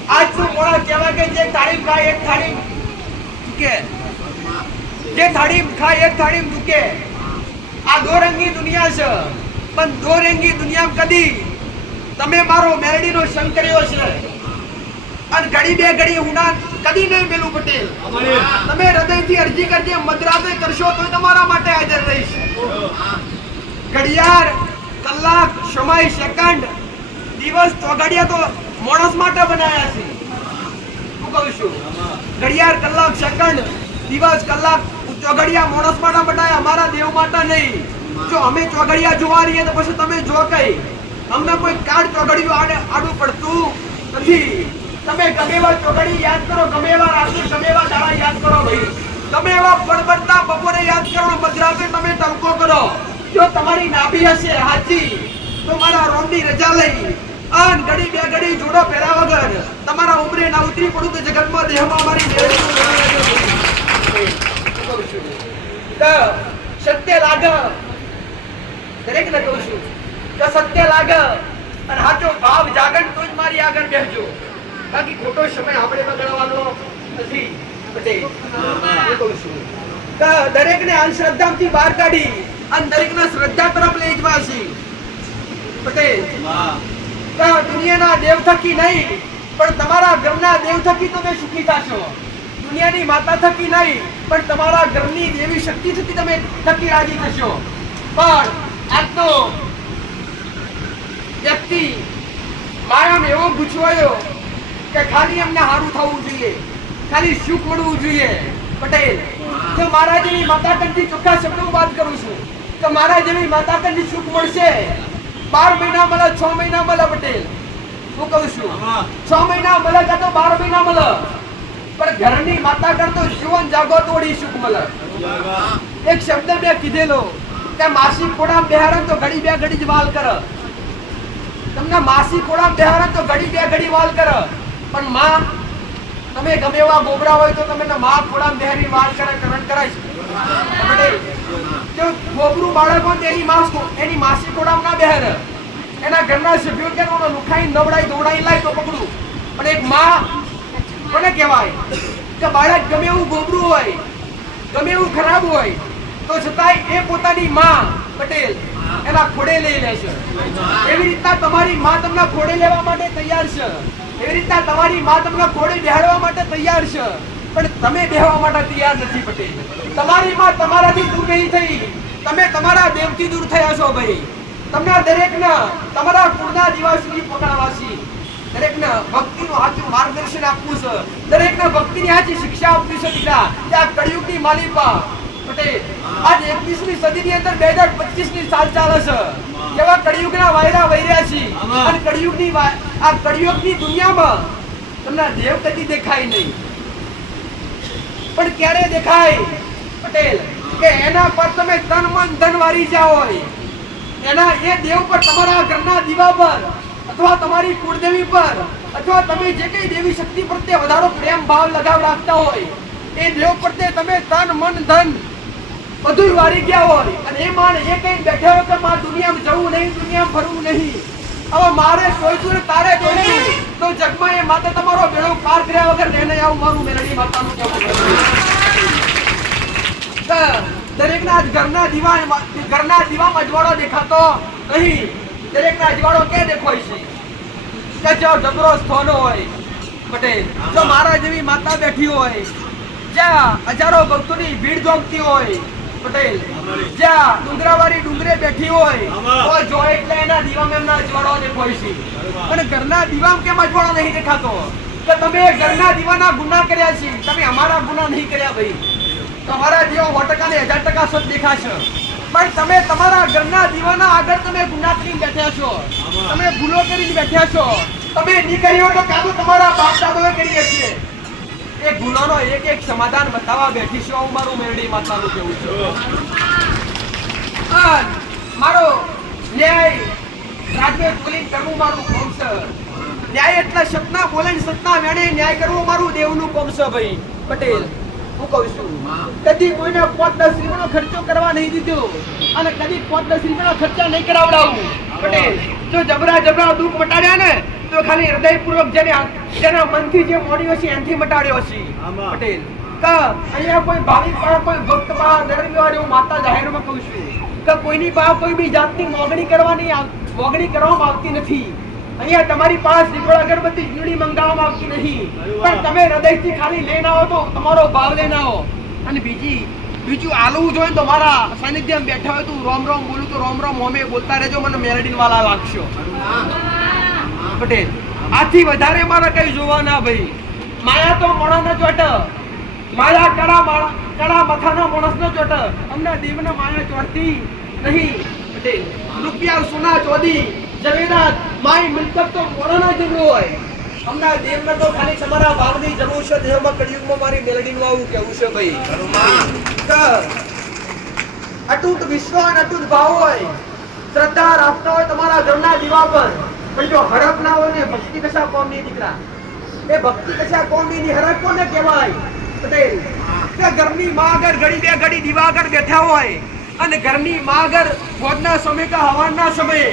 આજ શું મોડા કહેવાય કે જે થાળી ખાય એક થાળી દુકે જે થાળી ખાય એક થાળી દુકે આ દોરંગી દુનિયા છે પણ દોરંગી દુનિયામાં કદી તમે મારો મેરડીનો સંગ કર્યો છે અને ઘડી બે ઘડી ઉના કદી નહીં મેલું પટેલ તમે હૃદયથી અરજી કરજે મદ્રાસે કરશો તો તમારા માટે હાજર રહીશ ઘડિયાળ કલાક સમય સેકન્ડ દિવસ ચોઘડિયા તો માણસ માટે બનાયા છે હું કહું છું ઘડિયાળ કલાક સેકન્ડ દિવસ કલાક ચોઘડિયા માણસ માટે બનાયા અમારા દેવ માટે નહીં જો અમે ચોઘડિયા જોવા રહીએ તો પછી તમે જો કઈ અમને કોઈ કાર્ડ ચોઘડિયું આડું પડતું નથી તમે ગમે એવા ચોઘડી યાદ કરો ગમે એવા રાત્રે ગમે એવા દાડા યાદ કરો ભાઈ ગમે એવા પડબડતા બપોરે યાદ કરો મધરાતે તમે ટંકો કરો જો તમારી નાભી હશે હાચી તો મારા રોમની રજા લઈ આન ઘડી બે ઘડી જોડો પહેરા વગર તમારા ઉમરે ના ઉતરી પડું તો જગતમાં દેહમાં મારી સત્ય લાગે દરેક ને કહું છું કે સત્ય લાગે અને સાચો ભાવ જાગણ તો જ મારી આગળ બેસજો બાકી ખોટો સમય આપણે બગાડવાનો નથી પટેલ હું કહું છું કે દરેકને અંધશ્રદ્ધાથી બહાર કાઢી અને દરેકને શ્રદ્ધા તરફ લઈ જવા છે પટેલ કે દુનિયાના દેવ થકી નહીં પણ તમારા ઘરના દેવ થકી તમે સુખી થશો દુનિયાની માતા થકી નહીં પણ તમારા ઘરની દેવી શક્તિ થકી તમે થકી રાજી થશો પણ આજનો વ્યક્તિ માયામાં એવો ગુચવાયો કે ખાલી અમને સારું થવું જોઈએ ખાલી સુખ મળવું જોઈએ પટેલ જો મારા જેવી માતા કંઠી ચોખ્ખા શબ્દો વાત કરું છું તો મારા જેવી માતા કંઠી સુખ મળશે 12 મહિના મળે 6 મહિના મળે પટેલ હું કહું છું 6 મહિના મળે કાં તો 12 મહિના મળે પણ ઘરની માતા કરતો જીવન જાગો તોડી સુખ મળે એક શબ્દ મેં કીધેલો કે માસી કોડા બેહારણ તો ઘડી બે ઘડી જ વાલ કરે તમને માસી કોડા બેહારણ તો ઘડી બે ઘડી વાલ કરે પણ માં તમે ગમે એવા ગોબરા હોય તો તમે માં કોડા બેહારી વાલ કરે કરણ કરાય જો ગોબરું બાળક હોય તેની એની માસી કોડા ના બેહારે એના ઘરના સભ્યો કે લુખાઈ નવડાઈ દોડાઈ લાય તો પકડું પણ એક માં કોને કહેવાય કે બાળક ગમે એવું ગોબરું હોય ગમે એવું ખરાબ હોય તો છતાંય એ પોતાની માં પટેલ એના ખોડે લઈ લે છે એવી રીતના તમારી માં તમને ખોડે લેવા માટે તૈયાર છે એવી રીતના તમારી માં તમને ખોડે બેહાડવા માટે તૈયાર છે પણ તમે બેહવા માટે તૈયાર નથી પટેલ તમારી માં તમારાથી દૂર નહીં થઈ તમે તમારા દેવથી દૂર થયા છો ભાઈ. તમને દરેકના તમારા કુળના દીવા સુધી પકડવાસી, દરેકને ભક્તિનું સાચું માર્ગદર્શન આપવું છે, દરેકને ભક્તિની સાચી શિક્ષા આપવી છે દીકરા. ત્યાં કળિયુગની માલિકા પટેલ આજ 21મી સદીની અંદર 2025ની સાલ ચાલે છે. જેવા કળિયુગના વાયરા વહી છે અને કળિયુગની દુનિયામાં તમને દેવ કદી દેખાય નહીં, પણ ક્યારે દેખાય પટેલ કે એના પર તમે તન મન ધન વારી જાઓ હોય, એના એ દેવ પર તમારા ઘરના દીવા પર અથવા તમારી કુળદેવી પર અથવા તમે જે કઈ દેવી શક્તિ પ્રત્યે વધારો પ્રેમ ભાવ લગાવ રાખતા હોય એ દેવ પ્રત્યે તમે તન મન ધન બધું વારી ગયા હોય અને એ માણ એ કઈ બેઠા હોય કે મારે દુનિયામાં જવું નહીં, દુનિયામાં ફરવું નહીં, હવે મારે જોઈતું ને તારે જોઈતું, તો જગમાં એ માતા તમારો બેડો પાર કર્યા વગર લઈને આવું મારું મેલડી માતાનું કહેવું. દરેકના ઘરના દીવામાં અજવાળો દેખાતો નહીં. દરેકના અજવાળો ક્યાં દેખાય છે કે જો જબરો સ્થાનો હોય પટેલ, જો મારા જેવી માતા બેઠી હોય, જ્યાં હજારો ભક્તોની ભીડ જોમતી હોય પટેલ, જ્યાં ડુંગરાવાળી ડુંગરે બેઠી હોય તો જો એટલે એના દીવામાં એમના અજવાળો દેખાય છે. અને ઘરના દીવામાં કેમ અજવાળો નહીં દેખાતો કે તમે ઘરના દીવાના ગુના કર્યા છે, તમે અમારા ગુના નહીં કર્યા ભાઈ. તમારા જેવો 100% ને 1000% સત દેખાશે, પણ તમે તમારા ઘરના દીવાના આગળ તમે ગુના કરીને બેઠ્યા છો, તમે ભૂલો કરીને બેઠ્યા છો, તમે નહીં કર્યો તો કાદુ તમારા બાપ દાદાએ કરી હશે. એ ગુનાનો એક એક સમાધાન બતાવવા બેઠી છું હું મારું મેરડી માતાનું કહેવું છું. મારો ન્યાય રાજ્ય બોલીને કરવું મારું કોમ છે. ન્યાય એટલે સતના બોલે સતના વેણે ન્યાય કરવો મારું દેવનું કોમ છે ભાઈ પટેલ. હું કહું છું કદી કોઈને 5-10 રૂપિયાનો ખર્ચો કરવા નહીં દીધો અને કદી 5-10 રૂપિયાના ખર્ચા નહીં કરાવડાવું પટેલ. જો જબરા દુઃખ મટાડ્યા ને તો ખાલી હૃદયપૂર્વક જેના મનથી જે મોડ્યો છે એનાથી મટાડ્યો છે પટેલ. અહીંયા કોઈ ભાવિક કોઈ ભક્ત બા દરમિયાન માતા જાહેરમાં કહું છું કે કોઈની બા કોઈ બી જાતની મોગણી કરવામાં આવતી નથી. અહીંયા તમારી પાસે દીપડા અગરબત્તી ચૂડી મંગાવવામાં આવતી નહીં, પણ તમે હૃદયથી ખાલી લઈને આવો તો તમારો ભાવ લઈને આવો. અને બીજું આલવું જોઈએ તો મારા સાનિધ્યમાં બેઠા હોય તો રોમ રોમ બોલું તો રોમ રોમ હોમે બોલતા રહેજો, મને મેલડીન વાલા લાગશો પટેલ. આથી વધારે મારે કઈ જોવા ના ભાઈ. માયા તો મોણા ચોટ, માયા કડા મથાના માણસ નો ચોટ, અમને દેવના માયા ચોટતી નહીં પટેલ. રૂપિયા સોના ચોદી જવેરાત માય મિલકત તો મોણાના જરૂર હોય, અમના દેવને તો ખાલી તમારા ભાવની જરૂર છે. દેવમાં કળિયુગમાં મારી મેલડીનું આવું કેવું છે ભાઈ. અતૂટ વિશ્વાસ અતૂટ ભાવ હોય, શ્રદ્ધા રાખતા હોય તમારા ઘરના દીવા પર, પણ જો હરખ ના હોય ને ભક્તિ કશા કોમની દીકરા, એ ભક્તિ કશા કોમની ની હરખ કોને કહેવાય પટેલ? કે ઘરની માં આગળ ઘડી બે ઘડી દીવા આગળ બેઠા હોય અને ઘરની માં આગળ ફોજના સમય કે હવાના સમયે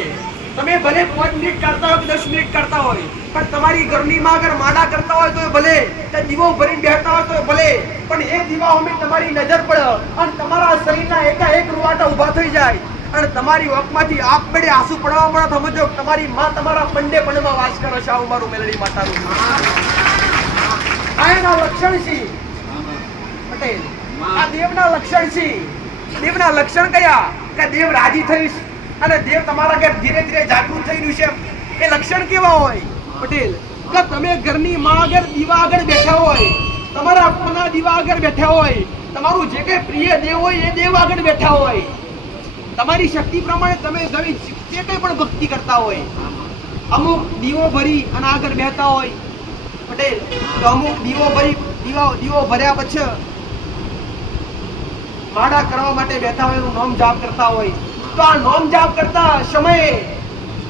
તમે ભલે 5 મિનિટ કરતા હોય 10 મિનિટ કરતા હોય, પણ તમારી ઘરની માં આગળ માડા કરતા હોય તો ભલે, દીવો ભરીને બેઠતા હોય તો ભલે, પણ એ દીવા અમે તમારી નજર પડે અને તમારા શરીરના એકાએક રૂવાટા ઊભા થઈ જાય અને તમારી ઓખમાંથી આપમેળે આંસુ પડવા મળે, સમજો તમારી માં તમારા પંડે પણમાં વાસ કરે છે. આવું મારું મેલડી માતાનું આ એના લક્ષણ છે પટેલ. આ દેવના લક્ષણ છે. દેવના લક્ષણ કયા કે દેવ રાજી થઈશ અને દેવ તમારા ઘર ધીરે ધીરે જાગૃત થઈ રહ્યું છે. એ લક્ષણ કેવા હોય પટેલ? કે તમે ઘરની માં આગળ દીવા આગળ બેઠા હોય, તમારા પોના દીવા આગળ બેઠા હોય, તમારું જે કઈ પ્રિય દેવ હોય એ દેવ આગળ બેઠા હોય, તમારી શક્તિ પ્રમાણે તમે જે કઈ પણ ભક્તિ કરતા હોય, અમુક દીવો ભરી અને આગળ બેઠા હોય પટેલ, તો અમુક દીવો ભર્યા પછી માળા કરવા માટે બેઠા હોય, એનું નામ જાપ કરતા હોય, તો આ નામ જાપ કરતા સમયે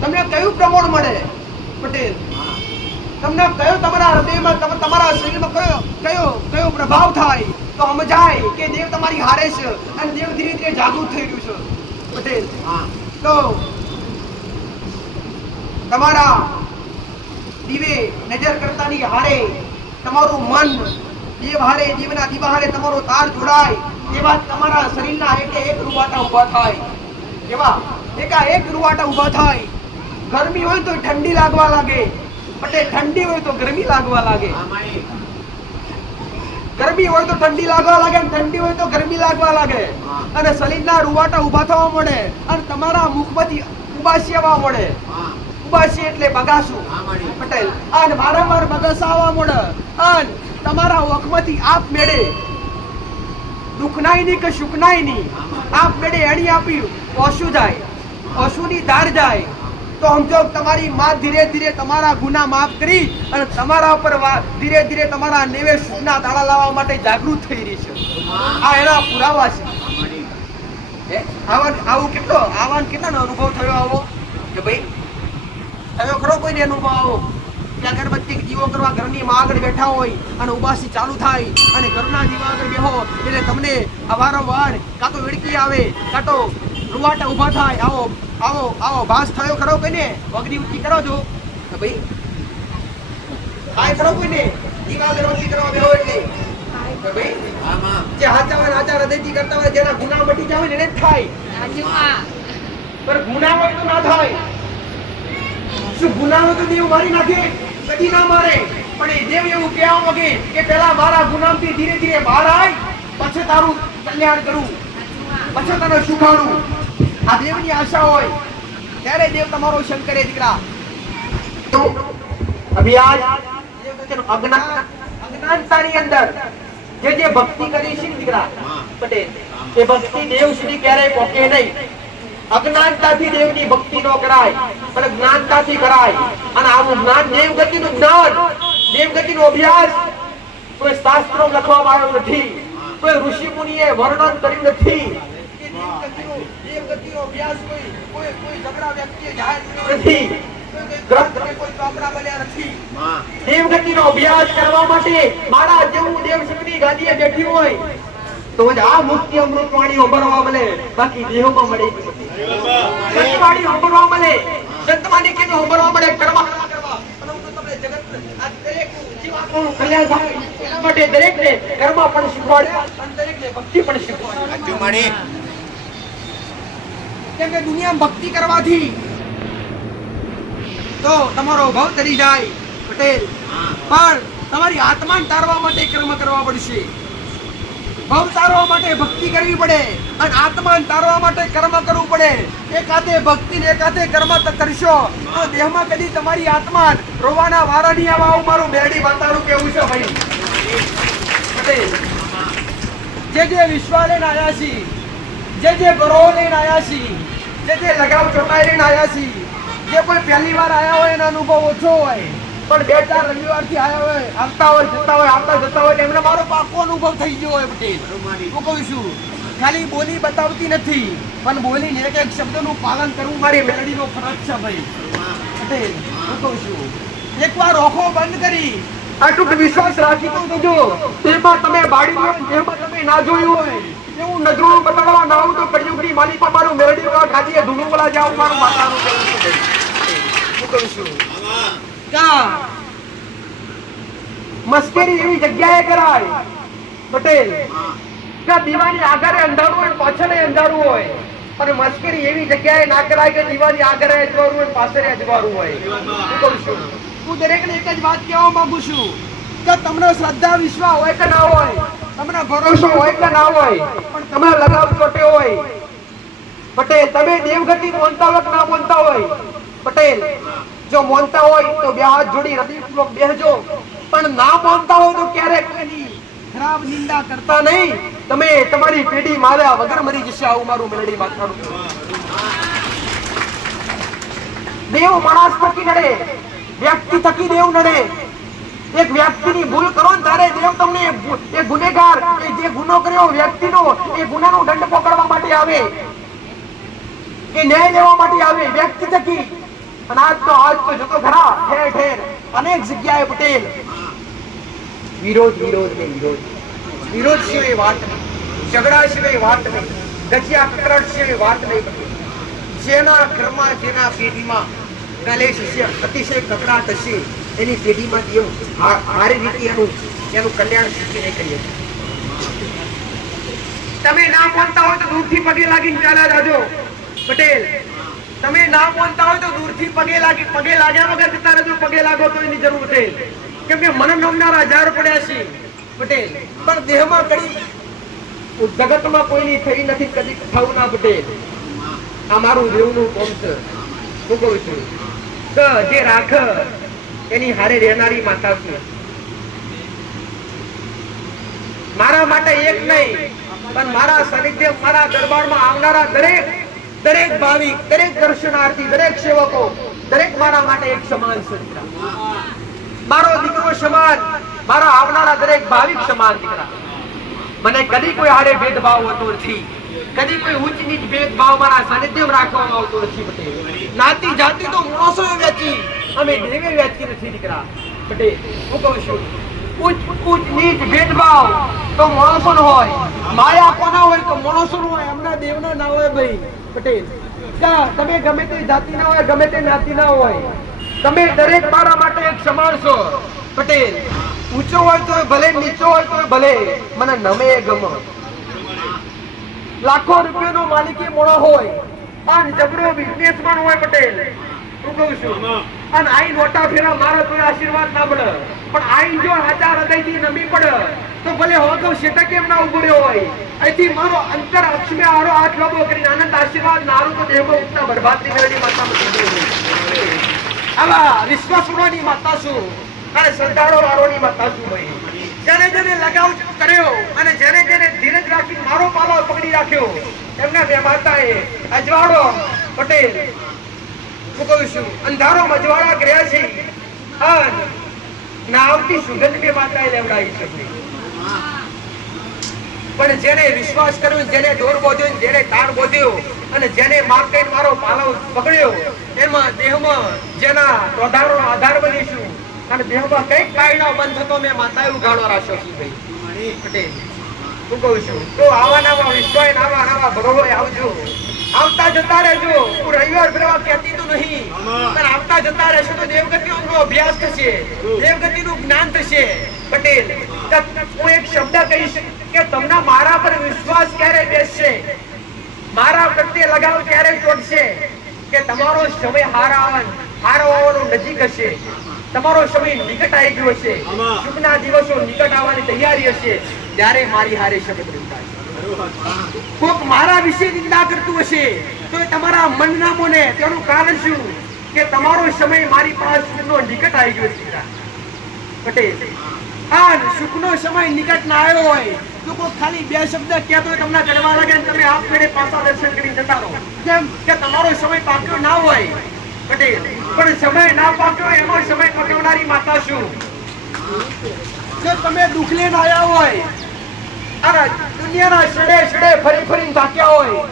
તમને કયું પ્રમાણ મળે પટેલ? તમને કયો તમારા હૃદયમાં તમારા શરીરમાં કયો પ્રભાવ થાય? તો સમજાય કે દેવ તમારી હારે છે અને દેવ ધીરે ધીરે જાગૃત થઈ રહ્યું છે પટેલ. તો તમારા દીવે નજર કરતાની હારે તમારું મન દેવ હારે, દેવના દીવા હારે તમારો તાર જોડાય, એવા તમારા શરીરના એક રૂવાટા ઊભા થાય, એવા એકાએક રૂવાટા ઊભા થાય. ગરમી હોય તો ઠંડી લાગવા લાગે પટેલ, ઠંડી હોય તો ગરમી લાગવા લાગે. ગરમી હોય તો ઠંડી લાગવા લાગે અને ઠંડી હોય તો ગરમી લાગવા લાગે અને શરીરના રૂવાટા ઊભા થવા મળે અને તમારા મુખમાંથી ઉબાસી આવવા મળે. ઉબાસી એટલે બગાસું પટેલ. અને વારંવાર બગાસા આવવા મળે અને તમારા વખમાંથી આપ મેળે દુખનાય નહીં કે સુખનાય નહીં આપ મેળે એણી આપી ઓછું જાય, ઓછુની ધાર જાય તો સમજો તમારી માં ધીરે ધીરે તમારા ગુના માફ કરી અને તમારા ઉપર ધીરે ધીરે તમારા નેવે સુખના દાડા લાવવા માટે જાગૃત થઈ રહી છે. આ એના પુરાવા છે. આવું કેટલાનો અનુભવ થયો આવો કે ભાઈ થયો ખરો કોઈને અનુભવ આવો કે અગરબત્તી દીવો કરવા ઘરની માં આગળ બેઠા હોય અને ઉબાસી ચાલુ થાય અને ઘરના દીવા આગળ બેહો એટલે તમને અવારંવાર કાં તો વિડકી આવે કાં તો રૂવાટા ઊભા થાય. આવો આવો આવો ભાસ થયો ખરો કોઈને? અગ્નિ ઊંચી કરો છો કે ભાઈ થાય ખરો કોઈને? દીવા અગરબત્તી કરવા બેહો એટલે કે ભાઈ જે હાચાવાન હાચા હૃદયથી કરતા હોય જેના ગુનાહ મટી જાય ને એને જ થાય. પણ ગુનાહ હોય તો ના થાય. શું ગુનાહ હોય તો દેવ મારી નાખે? કદી ના મારે. પણ એ દેવ એવું કહેવા માંગે કે પહેલા મારા ગુનાહથી ધીરે ધીરે બહાર આય, પછી તારું કલ્યાણ કરું, પછી તને સુખાડું. આ દેવની આશા હોય ત્યારે દેવ તમારો શંકરે દીકરા અભિયાન અજ્ઞાનતાની અંદર જે ભક્તિ કરી છે દીકરા પટેલ એ ભક્તિ દેવ સુધી ક્યારેય પહોંચે નહીં. અજ્ઞાનતાથી દેવની ભક્તિ ન કરાય પણ જ્ઞાનતાથી કરાય. અને આવું જ્ઞાન દેવગતિનું જ્ઞાન, દેવગતિનો અભ્યાસ કોઈ શાસ્ત્રોમાં લખવામાં આવ્યો નથી, કોઈ ઋષિ મુનિએ વર્ણન કર્યું નથી. દેવગતિનો અભ્યાસ કોઈ ઝઘડા વ્યક્તિએ જાહેર કર્યો નથી, ગ્રંથને કોઈ ચોપડા બન્યા નથી. દેવગતિનો અભ્યાસ કરવા માટે મારા જેવું દેવશક્તિ ગાદીએ બેઠી હોય તો આ મુક્તિ અમૃત વાણી ઓબરવા મળે, બાકી દેહમાં મળે નથી. સત્યવાણી ઓબરવા મળે, સંતવાણી કે ઓબરવા મળે કર્મ કરવા. પરંતુ તમને જગત આ દરેક જીવાત્માનું કલ્યાણ થાય એના માટે દરેકને કર્મ પણ શીખવાડ્યા અને દરેકને ભક્તિ પણ શીખવાડી. કેમ કે દુનિયામાં ભક્તિ કરવાથી તો તમારો ભાવ તરી જાય પટેલ. પણ તમારી આત્માને તારવા માટે કર્મ કરવા પડશે. ભાવ તારવા માટે ભક્તિ કરવી પડે અને આત્માને તારવા માટે કર્મ કરવું પડે. એકાતે ભક્તિ ને એકાતે કર્મ કરશો તો દેહમાં કદી તમારી આત્મા રોવાના વારા નહીં આવા. આવું મારું બેરડી વાતારું કેવું છે ભાઈ પટેલ. જે વિશ્વા લઈને આવ્યા છી, જે ગરો લઈને આવ્યા છી, જે લગાવ ચોટાઈ લઈને આવ્યા છી, જે કોઈ પહેલી વાર આયા હોય એનો અનુભવ ઓછો હોય પણ 2-4 રવિવારથી આયા હોય, આવતા હોય જતા હોય આવતા જતા હોય એમને મારો પાકો અનુભવ થઈ ગયો હોય પટેલ. હું કહું છું ખાલી બોલી બતાવતી નથી પણ બોલીને એક એક શબ્દનું પાલન કરવું મારી મેલડીનો ફરજ છે ભાઈ પટેલ. હું કહું છું એકવાર ઓખો બંધ કરી અટૂટ વિશ્વાસ રાખી તો જોજો. તેમાં તમે બાળી હોય, તેમાં તમે ના જોયું હોય એવું નજરો બતાવવા ના આવું તો કળિયુગની માલિકા મારું મેલડી વાળા ખાધીએ ધૂણું જાવ મારું માતાનું કહેવું છે. હું કહું છું મસ્કરી એવી જગ્યાએ કરાય પટેલ કે દીવાની આગળ અંધારું હોય પાછળ અંધારું હોય, અને મસ્કરી એવી જગ્યાએ ના કરાય કે દીવાની આગળ અજવાળું હોય પાછળ અજવાળું હોય. હું કહું છું હું દરેકને એક જ વાત કહેવા માંગુ છું કે તમને શ્રદ્ધા વિશ્વાસ હોય કે ના હોય, તમને ભરોસો હોય કે ના હોય, પણ તમને લગાવ ચોટે હોય પટેલ. તમે દેવગતિ મોનતા હોય કે ના મોનતા હોય પટેલ, જો મોનતા હોય તો બે હાથ જોડી હૃદયપૂર્વક બેહજો, પણ ના મોનતા હોય તો ક્યારેક એની ખરાબ નિંદા કરતા નહીં. તમે તમારી પેઢી માર્યા વગર મરી જશે. આવું મારું મેલડી માથાનું. દેવ માણસ થકી નડે, વ્યક્તિ થકી દેવ નડે. એક વ્યક્તિની ભૂલ કરો ને ત્યારે દેવ તમને એ ગુનેગાર એ જે ગુનો કર્યો વ્યક્તિનો એ ગુનાનો દંડ પકડવા માટે આવે, એ ન્યાય લેવા માટે આવે વ્યક્તિ થકી. અને આજ તો જતો ખરા ઠેર ઠેર અનેક જગ્યાએ પટેલ વિરોધ વિરોધ ને વિરોધ, વિરોધ સિવાય વાત નહીં, ઝઘડા સિવાય વાત નહીં, ગજિયા કકરાટ સિવાય વાત નહીં પટેલ. જેના ઘરમાં જેના પેઢીમાં કલેશ હશે, અતિશય કકરાટ હશે, એની પેઢીમાં એવું સારી રીતે એનું કલ્યાણ શીખીને કરીએ. તમે ના માનતા હોય તો દૂરથી પગે લાગીને ચાલ્યા જાજો પટેલ. તમે ના માનતા હોય તો દૂરથી પગે લાગ્યા વગર જતા રહેજો. પગે લાગો તો એની જરૂર છે. કેમ કે મન નમનારા હજાર પડ્યા છે પટેલ પણ દેહમાં કડી જગતમાં કોઈની થઈ નથી, કદી થવું ના પટેલ. આ મારું દેવનું કોમ છે. હું કહું છું કે જે રાખ એની હારે રહેનારી માતા છું. મારા માટે એક નહીં પણ મારા સાનિધ્ય મારા દરબારમાં આવનારા દરેક ભાવિક, દરેક દર્શનાર્થી, દરેક સેવકો, દરેક મારા માટે એક સમાન છે. મારો દીકરો સમાન, મારા આવનારા દરેક ભાવિક સમાન દીકરા. મને કદી કોઈ હારે ભેદભાવ હોતો નથી, કદી કોઈ ઉચ્ચ નીચ ભેદભાવ મારા સાનિધ્યમાં રાખવામાં આવતો નથી પટેલ. નાતિ જાતિ તો મોસો વેચી, અમે દેવે વેચી નથી દીકરા પટેલ. હું કહું છું ઉચ્ચ નીચ ભેદભાવ તો માણસો નો હોય, માયા કોના હોય તો માણસો નો હોય, એમના દેવના ના હોય ભાઈ પટેલ. તમે ગમે તે જાતિ ના હોય, ગમે તે જ્ઞાતિ ના હોય, તમે દરેક મારા માટે એક સમાન છો પટેલ. ઊંચો હોય તો ભલે, નીચો હોય તો ભલે, મને નમે ગમે. લાખો રૂપિયાનો માલિકી મોણો હોય અને જબરો બિઝનેસમેન હોય પટેલ. હું કહું છું અને આઈ નોટા ફેરા મારા તો આશીર્વાદ ના મળે, પણ આઈ જો હાચા હૃદયથી નમી પડે તો ભલે હોતો શેટા કેમ ના ઉભો રહ્યો હોય. અહીંથી મારો અંતર અક્ષમે આરો હાથ લાંબો કરીને આનંદ આશીર્વાદ નારું તો દેહમાં ઉઠતા બરબાદની મેળવી માતા આવા વિશ્વાસોની માતા છું અને શ્રદ્ધાળો વાળોની માતા છું ભાઈ. જેને જેને લગાવ કર્યો અને જેને જેને ધીરજ રાખી મારો પાલો પકડી રાખ્યો એમના બે માતાએ અજવાળો પટેલ. હું કહું છું અંધારો મજવાળા કર્યા છે અને નાવતી સુગંધ બે માતાએ લેવડાવી છે. પણ જેને વિશ્વાસ કર્યો, જેને દોર બોધ્યો, જેને તાણ બોધ્યો અને જેને માર્કેટ મારો પાલો પકડ્યો, એમાં દેહમાં જેના આધારનો આધાર બનીશું અને દેહમાં કઈક કાયદો બંધ થતો મેં માતાએ ઉઘાડો રાખ્યો છે ભાઈ પટેલ. હું કહું છું તો આવા નવા વિશ્વાસ આવા નવા ભગવો આવજો, આવતા જતા રહેજો. હું રવિવાર ફેરવા કહેતી તો નહીં, પણ આવતા જતા રહેશો તો દેવગતિનો અભ્યાસ થશે, દેવગતિનું જ્ઞાન થશે પટેલ. હું એક શબ્દ કહીશ કે તમને મારા પર વિશ્વાસ ક્યારે બેસશે, મારા પ્રત્યે લગાવ ક્યારે ચોટશે કે તમારો સમય હારો આવવાનો નજીક હશે, તમારો સમય નિકટ આવી ગયો હશે, સુખના દિવસો નિકટ આવવાની તૈયારી હશે, ત્યારે મારી હારે શબ્દ બંધાશે. કોક મારા વિશે નિંદા કરતું હશે તો તમારા મનના મોને તેનું કારણ શું કે તમારો સમય મારી પાસનો નિકટ આવી ગયો છે પટેલ. આ સુખનો સમય નિકટ ના આવ્યો હોય તો કોઈ ખાલી બે શબ્દ કહેતો હોય તમને ચડવા લાગે ને તમે આપ મેળે પાછા દર્શન કરી જતા રહો, કેમ કે તમારો સમય પાક્યો ના હોય પટેલ. પણ સમય ના પાક્યો એમાં સમય પકવનારી માતા શું. જો તમે દુઃખ લઈને આવ્યા હોય અને દુનિયાના છડે ફરી થાક્યા હોય,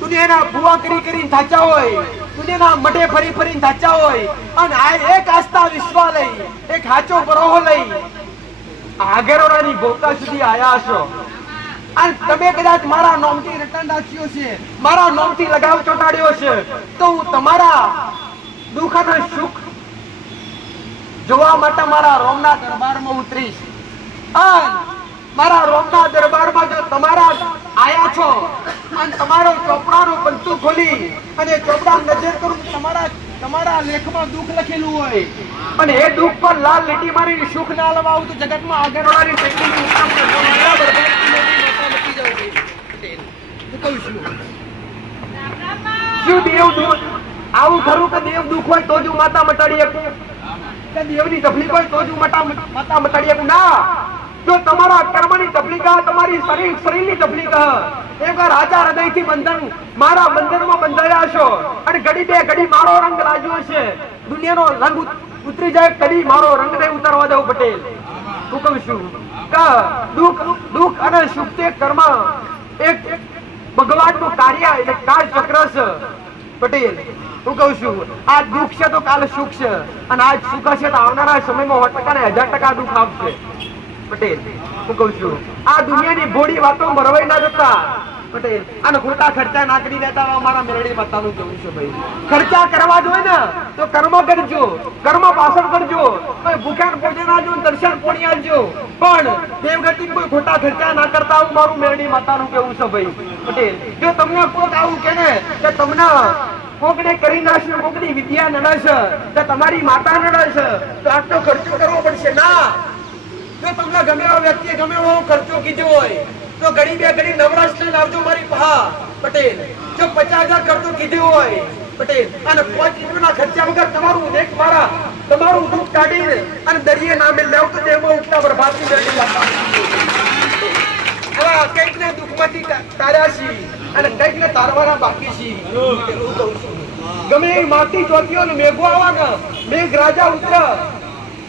દુનિયાના ભૂવા કરીને થાચ્યા હોય, દુનિયાના મઢે ફરી થાચ્યા હોય અને આ એક આસ્થા વિશ્વા લઈ, એક હાચો બરોહો લઈ આગેરોની ગોતા સુધી આયા છો અને તમે કદાચ મારા નામથી રટણ રાખ્યો છે, મારા નામથી લગાવ ચોટાડ્યો છે, તો હું તમારા દુઃખ અને સુખ જોવા માટે મારા રોમના દરબારમાં ઉતરીશ. અને મારા રોમના દરબારમાં જો તમારા આયા છો અને તમારો ચોપડાનું પંતું ખોલી અને ચોપડા નજર કરું તમારા લેખમાં દુઃખ લખેલું હોય અને એ દુઃખ પર લાલ લીટી મારીને સુખ ના લવાવું તો જગતમાં આગળવાળી શક્તિની ઉત્તમ શું દેવ દુઃખ આવું ખરું કે દેવ દુઃખ હોય તો જ માતા મટાડી શકું, કે દેવની તકલીફ હોય તો જ માતા મટાડી શકું? ના, જો તમારા કર્મની તકલીફ, તમારી શરીરની તકલીફ, એક રાજા હૃદયથી બંધન મારા બંધનમાં બંધાયા છો અને ઘડી બે ઘડી મારો રંગ લાગ્યો છે, દુનિયાનો રંગ ઉતરી જાય કદી મારો રંગ નહીં ઉતારવા દઉં પટેલ. હું કહું છું કે દુઃખ અને સુખ તે કર્મ એક ભગવાનનું કાર્ય એટલે કાળ ચક્ર છે પટેલ. હું કહું છું આ દુઃખ છે તો કાલે સુખ છે અને આજ સુખ હશે તો આવનારા સમયમાં 10% ને 1000% દુઃખ આવશે પટેલ. હું કહું છું આ દુનિયાની ભોળી વાતો ભરવાઈ ના જતા પટેલ અને ખોટા ખર્ચા ના કરી દેતા અમારા મેરડી માતાનું કેવું છે ભાઈ. ખર્ચા કરવા જોઈએ ને તો કર્મ કરજો, કર્મ પાછળ કરજો, ભૂખ્યા ભોજન આલજો, દર્શન પોણી આલજો, પણ દેવગતિ કોઈ ખોટા ખર્ચા ના કરતા આવું મારું મેરડી માતાનું કેવું છે ભાઈ પટેલ. જો તમને કોક આવું કે ને કે તમને કોકને કરી નાખશે, કોકની વિદ્યા નડશે, તો તમારી માતા નડશે તો આટલો ખર્ચો કરવો પડશે. ના, જો તમને ગમે એવા વ્યક્તિએ ગમે એવો ખર્ચો કીધો હોય તો ઘડી બે ઘડી નવરાશ લઈને આવજો મારી પહા પટેલ. જો 50,000 ખર્ચો કીધો હોય પટેલ અને 5 રૂપિયાના ખર્ચા વગર તમારું એક મારા તમારું દુઃખ કાઢીને અને દરિયે નામે લેવ તો તેમાં ઉઠતા બરબાદી મેળવી હવે કંઈક ને દુઃખમાંથી તાર્યા છી અને કંઈક ને તારવાના બાકી છી. એવું કહું છું. ગમે એ માટી ચોટી હોય ને મેઘો આવવાના મેઘ રાજા ઉતર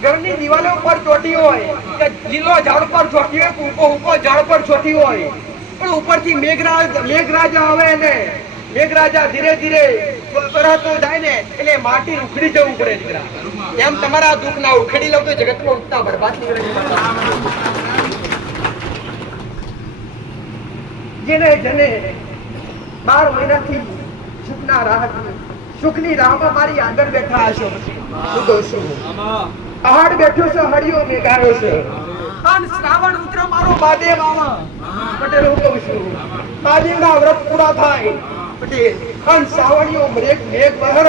ઘરની દિવાલો ઉપર ચોટી હોય કે લીલો ઝાડ પર ચોટી હોય ઊંકો ઝાડ પર ચોટી હોય પણ ઉપરથી મેઘરાજા આવે ને મેઘરાજા ધીરે ધીરે બરાતો જાય ને એટલે માટી ઉખડી જવું પડે દીકરા. એમ તમારા દુઃખ ના ઉખડી લો તો જગતમાં ઉઠતા બરબાદ નીકળે. જેને જને 12 મહિનાથી સુખની રાહમાં મારી આગળ બેઠા હશો. હું કહું છું પહાડ બેઠો છે હળિયો મેઘાયો છે અને શ્રાવણ ઉતરો મારો મહાદેવ આવા પટેલ. હું કહું છું મહાદેવના વ્રત પૂરા થાય પટેલ અને શ્રાવણીઓ મેઘ બહર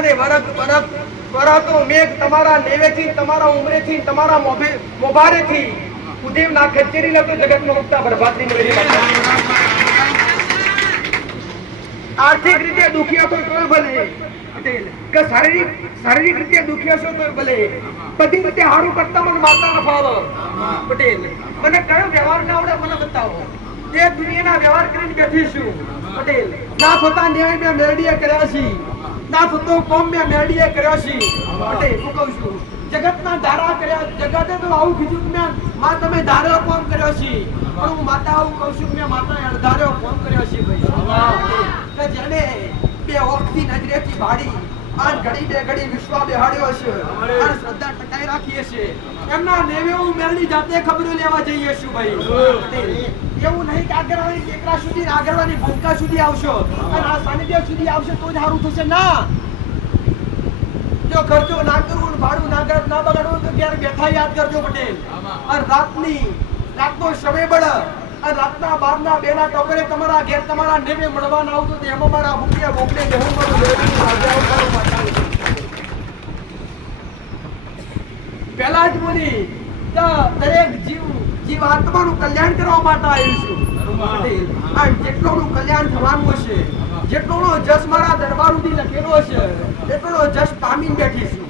અને વરાતો મેઘ તમારા નેવેથી તમારા ઉમરેથી તમારા મોભારેથી ઉદેવના ખચેરી લતો જગતમાં ઉઠતા બરબાદ નીકળી. આર્થિક રીતે દુખિયા તો કોઈ ભલે પટેલ કે શારીરિક રીતે દુખિયા છો તો ભલે બધી રીતે હારું કરતા મને માતા ન ફાવે પટેલ. મને કયો વ્યવહાર ના આવડે મને બતાવો. એ દુનિયાના વ્યવહાર કરીને બેઠી છું પટેલ. ના થતા ન્યાય મેં મેરડીએ કર્યા છે ના થતો કોમ મેં મેરડીએ કર્યો છે પટેલ. હું કહું છું જગતના ધારા કર્યા જગતે તો આવું કીધું કે માં તમે ધાર્યો કોમ કર્યો છે પણ હું માતા આવું કહું છું કે માતા અણધાર્યો કોમ કર્યો છે ભાઈ. કે જેને બે ઓખથી નજરેથી ભાડી આજ ઘડી બે ઘડી વિશ્વા બેહાડ્યો છે અને શ્રદ્ધા ટકાઈ રાખી છે એમના નેવે હું મેળની જાતે ખબરો લેવા જઈએ છું ભાઈ. એવું નહીં કે આગળવાની ટેકરા સુધી આગળવાની ભૂમકા સુધી આવશો અને આ સાનિધ્ય સુધી આવશે તો જ સારું થશે. ના જો ખર્ચો ના કરવું ભાડું ના બગાડવું તો ક્યારે બેઠા યાદ કરજો પટેલ. અને રાતનો સમય બળ અને રાતના 12ના 2ના ટોકરે તમારા ઘેર તમારા નેવે મળવાના આવતો તો એમાં મારા ભૂખ્યા ભોગને દેવું મારું પહેલા જ બોલી દરેક જીવ આત્માનું કલ્યાણ કરવા માટે આવ્યું છું પટેલ. અને જેટલોનું કલ્યાણ થવાનું હશે જેટલોનો જસ મારા દરબાર સુધી લખેલો હશે એટલો જસ પામીને બેઠી છું.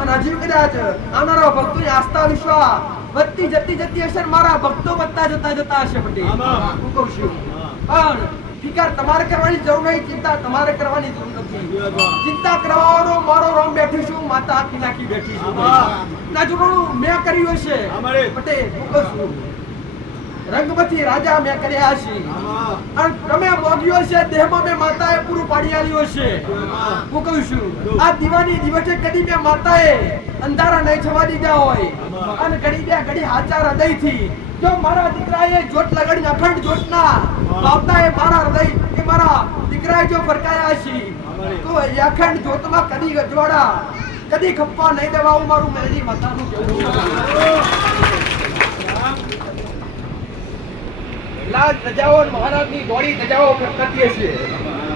અને હજી કદાચ આવનારા ભક્તોની આસ્થા વિશ્વાસ વધતી જતી હશે મારા ભક્તો વધતા જતા હશે પટેલ. હું કહું છું પણ ફિકર તમારે કરવાની જરૂર નહીં. ચિંતા તમારે કરવાની જરૂર નથી. ચિંતા કરવાનો મારો રોમ બેઠી છું માતા આખી નાખી બેઠી છું. ના જોડું મેં કર્યું હશે પટેલ. હું કહું છું રંગમતી રાજા મેં કર્યા છે અને તમે મોગ્યો છે દેહમાં મેં માતાએ પૂરું પાડી આલ્યું છે. હું કહું છું આ દીવાની દિવસે કદી મેં માતાએ અંધારા નહીં થવા દીધા હોય અને ઘડી બે ઘડી હાચા હૃદયથી જો મારા દીકરાએ જોત લગાડીને અખંડ જોતના બાપતાએ મારા હૃદય એ મારા દીકરાએ જો ફરકાયા છે તો એ અખંડ જોતમાં કદી ગજવાડા કદી ખપ્પા નહીં દેવા હું મારું મેળી માતાનું કહેવું. લાલ ધજાઓ મહારાજની દોડી ધજાઓ કરતી હશે.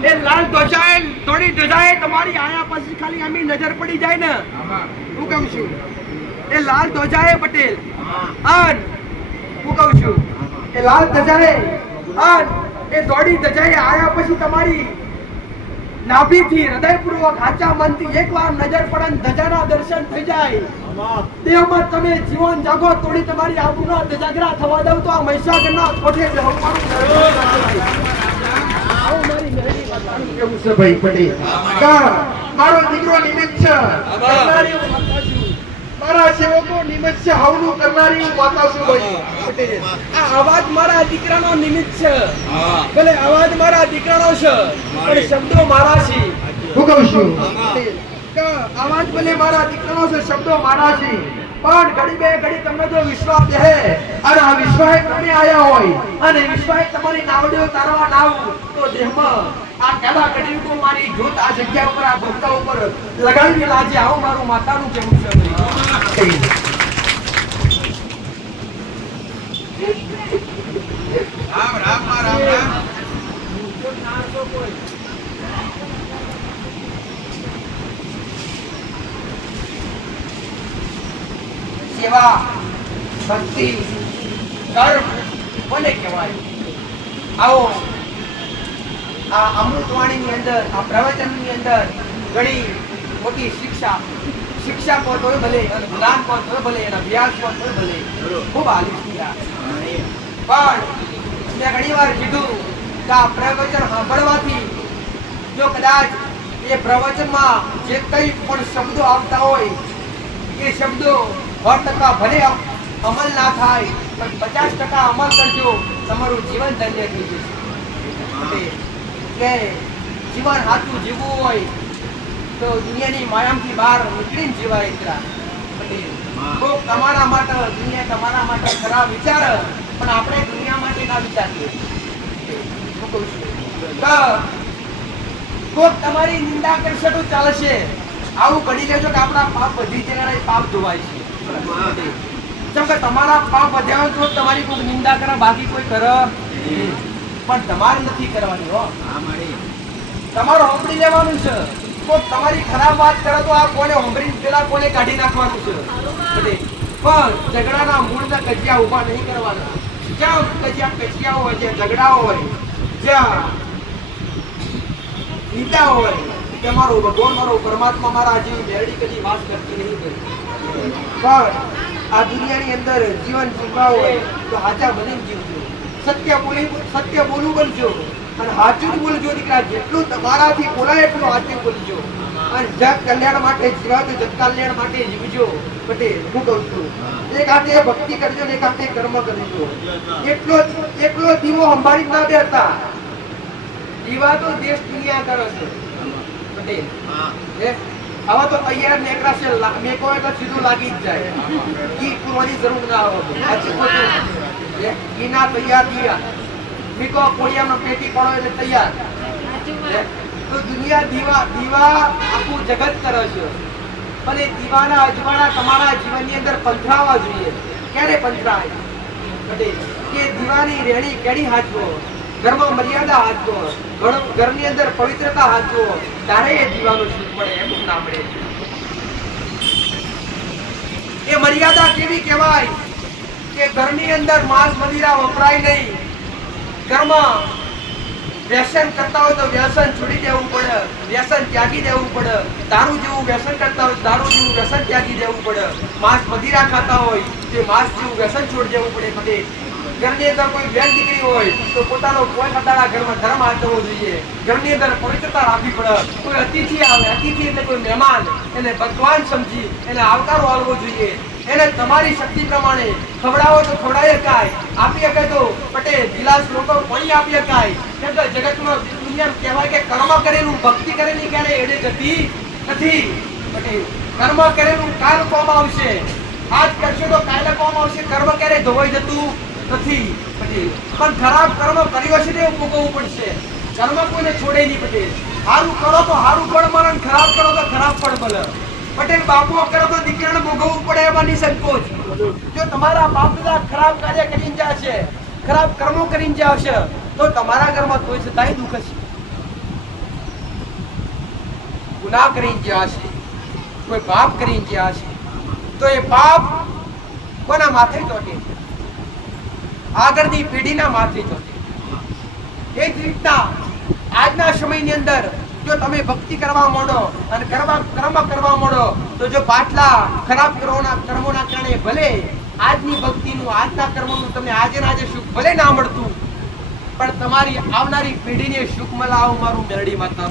એ લાલ ધજાએ દોડી ધજાએ તમારી આયા પછી ખાલી આમી નજર પડી જાય ને હું કહું છું એ લાલ ધજાએ પટેલ અન હું કહું છું એ લાલ ધજાએ અન એ દોડી ધજાએ આયા પછી તમારી નાભીથી હૃદયપૂર્વક હાચા મનથી એકવાર નજર પડે ને ધજાના દર્શન થઈ જાય દેહમાં તમે જીવન જાગો તોડી તમારી આબરૂના ધજાગરા થવા દઉં તો આ મહીસાગરના કોઠે બેહું મારું મારી મેળી વાતાનું કેવું છે ભાઈ પટેલ. મારો દીકરો નિમિત્ત છે મારા સેવકો નિમિત્ત છે હવનું કરનારી હું માતા છું ભાઈ પટેલ. આ અવાજ મારા દીકરાનો નિમિત્ત છે ભલે અવાજ મારા દીકરાનો છે પણ શબ્દો મારા છે. હું કહું છું અવાજ ભલે મારા દીકરાનો છે શબ્દો મારા છે પણ ઘડી બે ઘડી તમને જો વિશ્વાસ રહે અને આ વિશ્વાસ તમે આયા હોય અને વિશ્વાસ તમારી નાવડીઓ તારવા ના આવું તો દેહમાં આ કલા કડી કો મારી જોત આ જગ્યા ઉપર આ ભક્તા ઉપર લગાડી લાજે આવો મારું માતાનું કેવું છે રામ રામ સેવા ભક્તિ કર્મ કોને કહેવાય? આવો આ અમૃતવાણીની અંદર, આ પ્રવચનની અંદર ઘણી મોટી શિક્ષા પણ તોય ભલે અને જ્ઞાન પણ તોય ભલે એના વ્યાસ પણ તોય ભલે ખૂબ આલિશ થયા. પણ મેં ઘણી વાર કીધું કે આ પ્રવચન સાંભળવાથી જો કદાચ એ પ્રવચનમાં જે કંઈ પણ શબ્દો આવતા હોય એ શબ્દો 100% ભલે અમલ ના થાય પણ 50% અમલ કરજો, તમારું જીવન ધન્ય થઈ જશે. કે જીવન સાચું જીવવું હોય તો દુનિયાની માયામાંથી બહાર નીકળીને જીવાય. તો તમારા માટે દુનિયા તમારા માટે ખરાબ વિચાર, પણ આપણે દુનિયા માટે ના વિચારીએ. કોક તમારી નિંદા કરશે તો ચાલશે, આવું કરી લેજો કે આપણા પાપ વધી જનારા પાપ ધોવાય છે. જેમ કે તમારા પાપ વધ્યા તો તમારી કોઈ નિંદા કરે, બાકી કોઈ કરે પણ તમારે નથી કરવાની. હો તમારે સાંભળી લેવાનું છે. કોક તમારી ખરાબ વાત કરે તો આ કોને સાંભળી પેલા કોને કાઢી નાખવાનું છે. પણ ઝઘડાના મૂળના કજિયા ઉભા નહીં કરવાના. જ્યાં કજિયા હોય, જ્યાં ઝઘડાઓ હોય, જ્યાં ગીતા હોય કે મારો ભગવાન, મારો પરમાત્મા મારા જેવી મેરડી કદી વાસ કરતી નહીં કરી. પણ આ દુનિયાની અંદર જીવન જીવવા હોય તો સાચા બની જીવજો, સત્ય બોલવું બનજો અને સાચું બોલજો. દીકરા જેટલું તમારાથી બોલાય એટલું સાચું બોલજો અને જગ કલ્યાણ માટે જીવાજો, જગ કલ્યાણ માટે જીવજો. પટેલ હું કહું છું, એક હાથે ભક્તિ કરજો ને એક હાથે કર્મ કરજો. એટલો દીવો સંભાળી ના બેસતા. દીવા તો દેશ દુનિયા કરે છે. પટેલ આવા તો તૈયાર નેકરા છે, મેં કોઈ તો સીધું લાગી જ જાય. ઈ પૂરવાની જરૂર ના હોય. ઈના તૈયાર દિયા મીકો કોળિયાનો પેટી પડો એટલે તૈયાર. તો દુનિયા દીવા આખું જગત કરે છે, પણ એ દીવાના અજવાળા તમારા જીવનની અંદર પંથરાવા જોઈએ. ક્યારે પંથરાય? પટેલ કે દીવાની રેણી કેડી હાચવો, ઘરમાં મર્યાદા હાચવો, ઘરની અંદર પવિત્રતા હાચવો, ત્યારે એ દીવાનું સુખ પડે. એમ ના મળે. એ મર્યાદા કેવી કહેવાય કે ઘરની અંદર માંસ મદિરા વપરાય નહીં. ઘરમાં વ્યસન કરતા હોય તો વ્યસન છોડી દેવું પડે, વ્યસન ત્યાગી દેવું પડે. દારૂ જેવું વ્યસન કરતા હોય દારૂ જેવું વ્યસન ત્યાગી દેવું પડે. માંસ મદિરા ખાતા હોય તે માંસ જેવું વ્યસન છોડી દેવું પડે. બધે ઘરની અંદર કોઈ બેન દીકરી હોય તો પોતાનો કોઈ ખતાડા ઘરમાં ધર્મ આચરવો જોઈએ. ઘરની અંદર પવિત્રતા રાખવી પડે. કોઈ અતિથિ આવે, અતિથિ એટલે કોઈ મહેમાન, એને ભગવાન સમજી એને આવકારો આપવો જોઈએ. એને તમારી શક્તિ પ્રમાણે ખવડાવો તો ખવડાવી શકાય, આપી શકાય તો પટેલ ગિલાસ લોકો પાણી આપી શકાય. કેમ કે જગતમાં દુનિયા કહેવાય કે કર્મ કરેલું ભક્તિ કરેલી ક્યારે એડે જતી નથી. પટેલ કર્મ કરેલું કાલ કોમ આવશે, આજ કરશો તો કાલે કોમ આવશે. કર્મ ક્યારે ધોવાઈ જતું નથી. પટેલ પણ ખરાબ કર્મ કર્યો છે તે ભોગવવું પડશે. કર્મ કોઈને છોડે નહીં. પટેલ સારું કરો તો સારું ફળ મળે, ખરાબ કરો તો ખરાબ ફળ મળે. પટેલ બાપુ કરો તો દીકરાને ભોગવવું પડે એમાં નિસંકોચ. જો તમારા બાપ દાદા ખરાબ કાર્ય કરીને જશે, ખરાબ કર્મો કરીને જશે તો તમારા ઘરમાં કોઈ છતાંય દુઃખ છે. ગુનાહ કરીને જશે, કોઈ પાપ કરીને જશે તો એ પાપ કોના માથે ચોટે? આગળની પેઢીના માથે ચોટે. એ જ રીતના આજના સમયની અંદર જો તમે ભક્તિ કરવા માંડો અને કર્મ કરવા માંડો તો જો પાછલા ખરાબ કર્મોના કારણે ભલે આજની ભક્તિનું, આજના કર્મોનું તમને આજે ને આજે સુખ ભલે ના મળતું, પણ તમારી આવનારી પેઢીને સુખ મળે આવું મારું મેરડી માતા.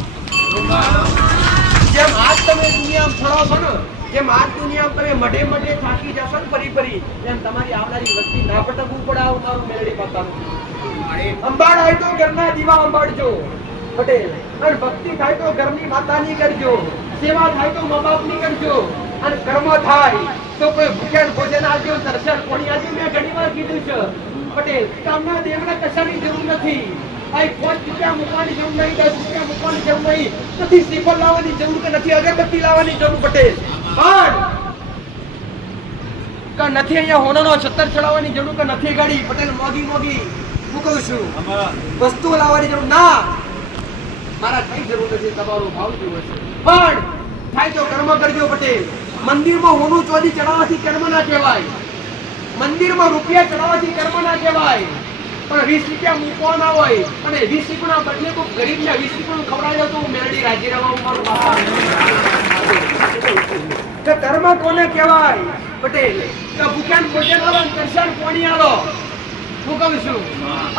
જેમ આજ તમે દુનિયામાં ફરો છો ને, જેમ આજ દુનિયામાં તમે મઢે થાકી જશો ને ફરી એમ તમારી આવનારી વસ્તી ના ભટકવું પડે આવું મારું મેરડી માતાનું. અંબાડ હોય તો ઘરના દીવા અંબાડજો. પટેલ અને ભક્તિ થાય તો ઘરની માતાની કરજો, સેવા થાય તો મા બાપની કરજો, અને કર્મ થાય તો કોઈ ભૂખ્યા ભોજન આપજો, દર્શન કોણી આપજો. મેં ઘણી વાર કીધું છે પટેલ કામના દેવને કશાની જરૂર નથી. અહીં 5 રૂપિયા મૂકવાની જરૂર નહીં, 10 રૂપિયા મૂકવાની જરૂર નહીં, નથી શ્રીફળ લાવવાની જરૂર કે નથી અગરબત્તી લાવવાની જરૂર. પટેલ પણ નથી અહીંયા હોનાનો છત્તર ચડાવવાની જરૂર કે નથી ગાડી પટેલ મોગી હું કહું છું વસ્તુઓ લાવવાની જરૂર ના. મારા કઈ જરૂર નથી, તમારો ભાવ જેવો છે. પણ થાય તો કર્મ કરજો. પટેલ મંદિરમાં હોનું ચોદી ચડાવવાથી કર્મ ના કહેવાય. મંદિરમાં રૂપિયા ચડાવવાથી કર્મ ના કહેવાય, પણ 20 રૂપિયા મૂકવાના હોય અને 20 રૂપિયાના બદલે કોઈ ગરીબને 20 રૂપિયાનું ખવડાવી દો તો હું મેરડી રાજી રહેવા મારું બાપા. કે કર્મ કોને કહેવાય પટેલ? કે ભૂખ્યાને ભોજન આલો, તરસ્યાને પાણી આલો. હું કહું છું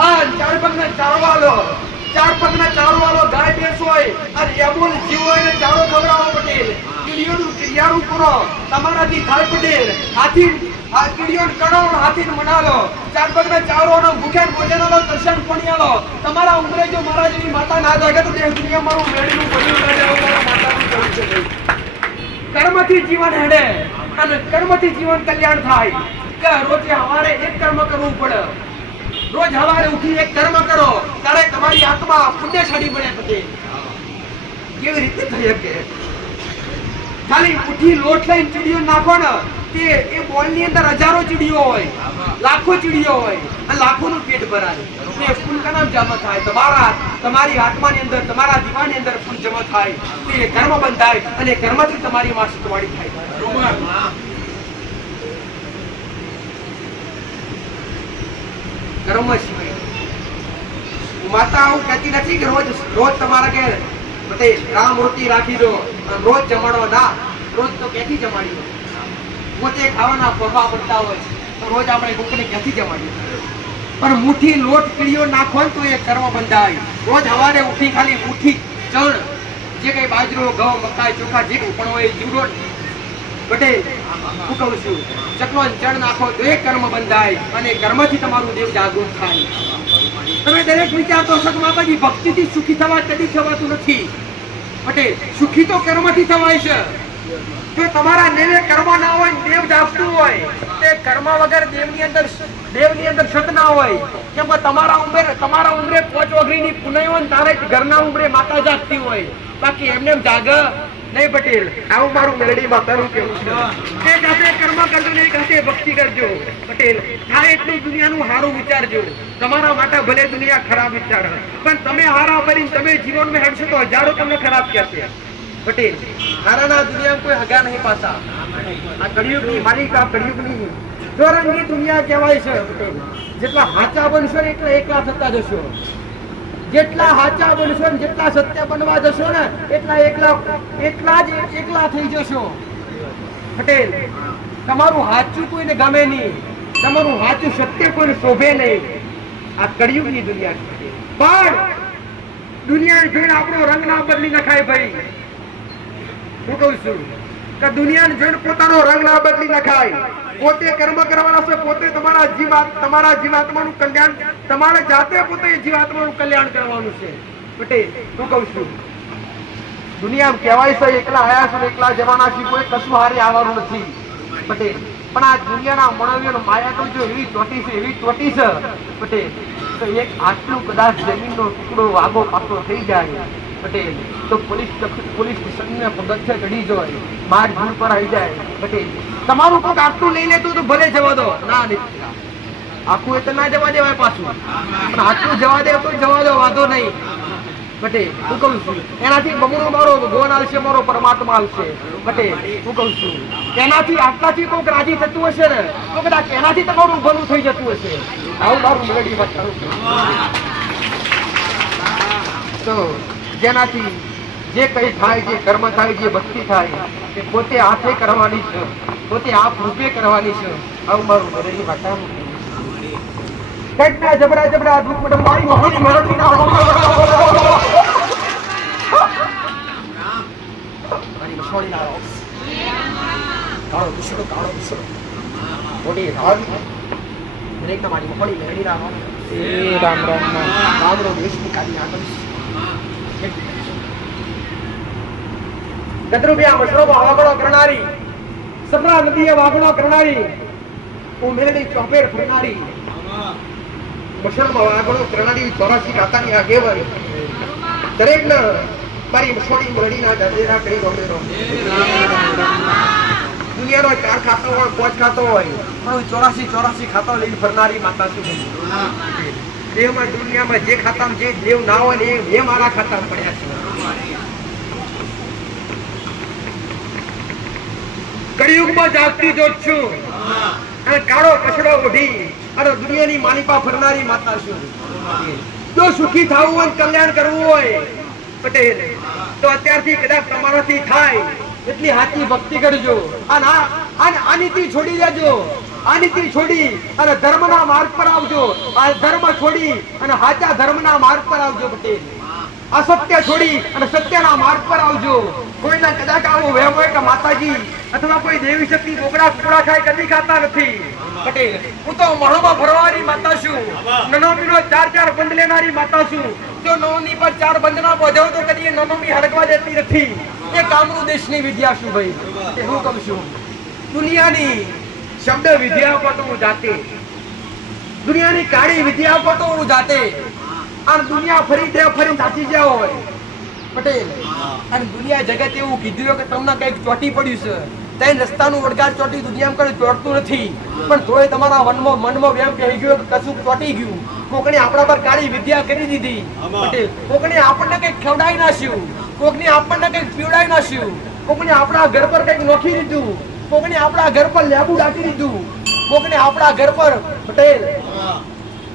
આ ચાર પગના ચારવાલો, ચાર પગના ચારવાલો ગાય ભેંસ હોય અને એમોલ જીવ હોય ને ચારો ખવડાવો પટેલ. કીડીઓનું ક્રિયારું પૂરો તમારાથી થાય પટેલ. હાથી આ કીડીઓને કડાવો, હાથીને મનાલો. ચાર પગના ચારવાનો ભૂખ્યાને ભોજન આલો, તરસ્યાને પાણી આલો. તમારા ઉંમરે જો મારા જેવી માતા ના જાગે તો દેહ દુનિયા મારું મેળીનું બધું ના જાવ, મારા માતાનું કરું છે ભાઈ. કર્મથી જીવન હેડે અને કર્મથી જીવન કલ્યાણ થાય. કે રોજે સવારે એક કર્મ કરવું પડે. રોજ સવારે ઉઠી એક કર્મ કરો ત્યારે તમારી આત્મા પુણ્યશાળી બને પટેલ. કેવી રીતે થઈ શકે? ખાલી ઉઠી લોટ લઈને ચીડીઓ નાખો ને તે એ બોલની અંદર હજારો ચીડીઓ હોય, લાખો ચીડીઓ હોય અને લાખોનું પેટ ભરાય. તે ફૂલ કા નામ જમા થાય. તમારી આત્માની અંદર, તમારા દીવાની અંદર ફૂલ જમા થાય. તે કર્મ બંધાય અને કર્મથી તમારી માં સતવાડી થાય. કર્મ સિવાય માતા આવું કહેતી નથી કે રોજ તમારા કે પટેલ રામ રોટી રાખી દો અને રોજ જમાડો ના. રોજ તો ક્યાંથી જમાડી હોય? પોતે ખાવાના પગા પડતા હોય તો રોજ આપણે કોકને ક્યાંથી જમાડીએ? પણ મુઠ્ઠી લોટ કીડીઓ નાખો ને તો એ કર્મ બંધાય. રોજ સવારે ઉઠી ખાલી મુઠ્ઠી ચણ, જે કઈ બાજરો, ઘઉં, મકાઈ, ચોખા જે કઈ પણ હોય જીવડો પટેલ હું કહું છું ચકલો ચણ નાખો તો એ કર્મ બંધાય અને કર્મથી તમારું દેવ જાગૃત થાય. તમે દરેક વિચારતો હશો કે માતાજી ભક્તિથી સુખી થવા કદી થવાતું નથી પટેલ. સુખી તો કર્મથી થવાય છે. જો તમારા નેવે કર્મ ના હોય, દેવ જાગતું હોય, તે કર્મ વગર દેવની અંદર સત ના હોય. કેમ કે તમારા ઉંમરે 5 વગરીની પુનઃ હોય તારે જ ઘરના ઉંમરે માતા જાગતી હોય, બાકી એમને એમ જાગ નહીં પટેલ. આવું મારું મેરડી માતાનું કેવું છે. એક હાથે કર્મ કરજો ને એક હાથે ભક્તિ કરજો પટેલ. થાય એટલું દુનિયાનું સારું વિચારજો. તમારા માટે ભલે દુનિયા ખરાબ વિચારે, પણ તમે હારા ભરીને તમે જીવનમાં હેડશો તો હજારો તમને ખરાબ કહેશે પટેલ. હારાના દુનિયામાં કોઈ હગા નહીં પાછા. આ કળિયુગની માલિકા, કળિયુગની ચોરંગી દુનિયા કહેવાય છે પટેલ. જેટલા હાચા બનશો ને એટલા એકલા થતા જશો. જેટલા હાચા બનશો ને જેટલા સત્ય બનવા જશો ને એટલા એકલા થઈ જશો પટેલ. તમારું હાચું કોઈને ગમે નહીં, તમારું હાચું સત્ય કોઈને શોભે નહીં. આ કળિયુગની દુનિયા છે. પણ દુનિયા જોઈને આપણો રંગ ના બદલી નખાય ભાઈ. હું કહું છું કે દુનિયાને જોઈને પોતાનો રંગ ના બદલી નખાય. પોતે કર્મ કરવાના છે, પોતે તમારા જીવાત્માનું કલ્યાણ, તમારે જાતે પોતે જીવાત્માનું કલ્યાણ કરવાનું છે પટેલ. હું કહું છું દુનિયામાં કહેવાય છે એકલા આયા છે એકલા જવાના છે, કોઈ કશું હારે આવવાનું નથી પટેલ. પણ આ દુનિયાના મણવ્યોનો માયા તો જો એવી ચોટી છે પટેલ, તો એક આટલું કદાચ જમીનનો ટુકડો વાગો પાછો થઈ જાય પટેલ તો પોલીસ સ્ટેશનને પગથિયે ચડી જાય, બાર ભૂલ પર આવી જાય પટેલ. તમારું કોઈક આટલું લઈ લેતું તો ભલે જવા દો, ના આખું એ તો ના જવા દેવાય પાછું, પણ આટલું જવા દે તો જવા દો, વાંધો નહીં પટેલ. હું કહું છું એનાથી બમણો મારો ભગવાન આવશે, મારો પરમાત્મા આવશે પટેલ. હું કહું છું એનાથી આટલાથી કોઈક રાજી થતું હશે ને તો કદાચ એનાથી તમારું ભલું થઈ જતું હશે. આવું મારું મેળવી વાત કરું છું. તો જેનાથી જે કઈ થાય, જે કર્મ થાય, જે ભક્તિ થાય એ પોતે હાથે કરવાની છે, પોતે આપ રૂપે કરવાની છે. આવું મારું મેળવી વાત કરું છું. કેટલા જબરા દુઃખ મેડમ મારી મહોની મેળવી ના કાળો દુસરો મોટી રાગ દરેક તમારી મહોની મેળવી ના રામ દેશની કાઢી આગળ ગદરુબિયા મસરો વાગડો કરનારી, સપરા નદીએ વાગડો કરનારી, હું મેળડી ચોપેર ફરનારી, મસરમાં વાગડો કરનારી, 84 કાતાની આગેવારી દરેક ને મારી મસોડી મળી ના જાજેરા કરી ગમેરો. દુનિયાનો 4 ખાતો હોય, 5 ખાતો હોય, પણ 84 ખાતો લઈને ફરનારી માતા છું. દેવમાં દુનિયામાં જે ખાતામાં જે દેવ ના હોય ને એ મારા ખાતામાં પડ્યા છે. કળિયુગમાં જાગતી જોત છું, અને કાળો કચડો ઓઢી અને દુનિયાની માલિપા ફરનારી માતા છું. જો સુખી થવું હોય, કલ્યાણ કરવું હોય પટેલ, તો અત્યારથી કદાચ તમારાથી થાય એટલી સાચી ભક્તિ કરજો. અને આનીતિ છોડી દેજો. આનીતિ છોડી અને ધર્મના માર્ગ પર આવજો. આ ધર્મ છોડી અને સાચા ધર્મના માર્ગ પર આવજો પટેલ. અસત્ય છોડી અને સત્યના માર્ગ પર આવજો. કોઈના કદાચ આવો વહેમ હોય કે માતાજી અથવા કોઈ દેવી શક્તિ બોકડા કુકડા ખાય કદી ખાતા નથી પટેલ. હું તો મહોમાં ફરવાની માતા છું. નવમીનો 4 બંધ લેનારી માતા છું. જો નવમી પર 4 બંધ ના બોજાવ તો કદી નવમી હરકવા દેતી નથી. એ કામરૂ દેશની વિદ્યા છું ભાઈ. એ હું કહું છું, દુનિયાની શબ્દ વિદ્યા આપો તો હું જાતે, દુનિયાની કાળી વિદ્યા આપો તો હું જાતે. અને દુનિયા ફરી સાચી જાવ હોય પટેલ. અને દુનિયા જગત એવું કીધું કે તમને કઈક ચોટી પડ્યું છે, ત્યાં રસ્તાનું વડગાડ ચોટી દુનિયામાં કઈ ચોટતું નથી. પણ તોય તમારા મનમાં વેમ કહી ગયો કે કશું ચોટી ગયું. કોકને આપણા પર કાળી વિદ્યા કરી દીધી પટેલ. કોકને આપણને કઈક ખવડાવી નાખ્યું, કોકને આપણને કઈક પીવડાવી નાખ્યું, કોકને આપણા ઘર પર કઈક નોખી દીધું, કોકને આપણા ઘર પર લેબુ ડાકી દીધું, કોકને આપણા ઘર પર પટેલ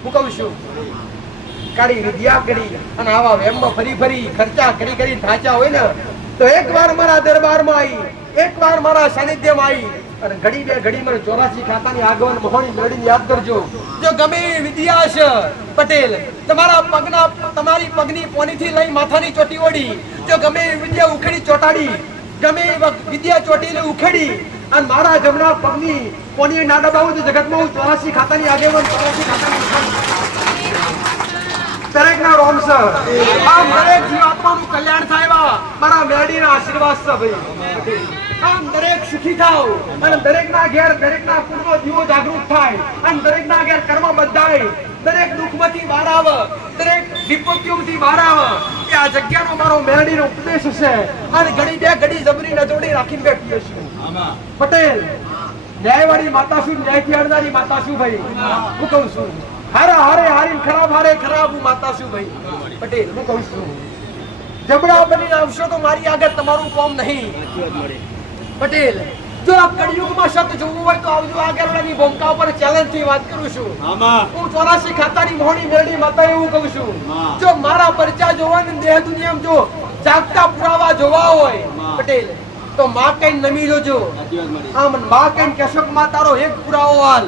હું કહું છું કાળી વિદ્યા કરી અને આવા વેમમાં ફરી ખર્ચા કરી થાચા હોય ને તો એકવાર મારા દરબારમાં આવી, એકવાર મારા સાનિધ્યમાં આવી અને ઘડી બે ઘડી મને 84 ખાતાની આગમન મોહણી મેળવીને યાદ કરજો. જો ગમે એવી વિદ્યા છે પટેલ, તમારી પગની પોનીથી લઈ માથાની ચોટી ઓડી, જો ગમે એવી વિદ્યા ઉખેડી ચોટાડી, ગમે એવી વિદ્યા ચોટીને ઉખેડી અને મારા જમણા પગની પોની ના દબાવું તો જગતમાં હું 84 ખાતાની આગમન 84 ખાતાની દરેકના રોમ છે. આમ દરેક જીવાત્માનું કલ્યાણ થાય મારા મેરડીના આશીર્વાદ છે ભાઈ. આમ દરેક સુખી થાવ અને દરેકના ઘેર દરેકના કુળનો દીવો જાગૃત થાય અને દરેકના ઘેર કર્મ બંધાય, દરેક દુઃખમાંથી બહાર આવે, દરેક વિપત્તિઓમાંથી બહાર આવે. એ આ જગ્યાનો મારો મેરડીનો ઉપદેશ છે. અને ઘડી બે ઘડી જબરી નજોડી રાખીને બેઠી છું પટેલ. ન્યાયવાળી માતા શું, ન્યાયથી અડનારી માતા શું ભાઈ હું કહું છું. હારા હારે હારી ખરાબ હારે ખરાબ હું માતા છું ભાઈ પટેલ. હું કહું છું જબડા બનીને આવશો તો મારી આગળ તમારું કામ નહીં પટેલ. જો આ કળિયુગમાં સત્ય જોવું હોય તો આવજો. આગળની ભૂમિકા ઉપર ચેલેન્જ થી વાત કરું છું. હું 84 ખાતાની મોહણી મેરડી માતા એવું કહું છું. જો મારા પરચા જોવા ને દેહ દુનિયામાં જો જાગતા પુરાવા જોવા હોય પટેલ તો માં કઈ નમી જોજો. આમ માં કઈ કેશોક માં તારો એક પુરાવો હાલ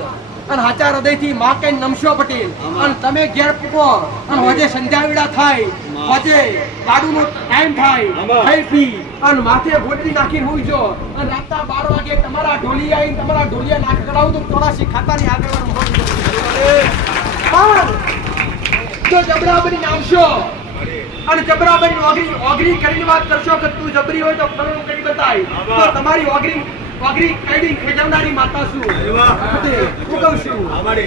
અને હાચા હૃદયથી માં કઈ નમશો પટેલ. અને તમે ઘેર પૂકો અને વજે સંધ્યાવીડા થાય, વજે ગાડુનો ટાઈમ થાય, ખાઈ પી અને માથે ગોટલી નાખીને હોઈજો અને રાતના 12 વાગે તમારા ઢોલિયા આવીને તમારા ઢોલિયા નાખ કરાવું તો 84 ખાતાની આગળ જો જબરા બની આવશો અને જબરા બની ઓગરી કરીને વાત કરશો કે તું જબરી હોય તો ફલણું કરી બતાય તો તમારી ઓગરી કાઢી ખેજવનારી માતા છું હું કહું છું.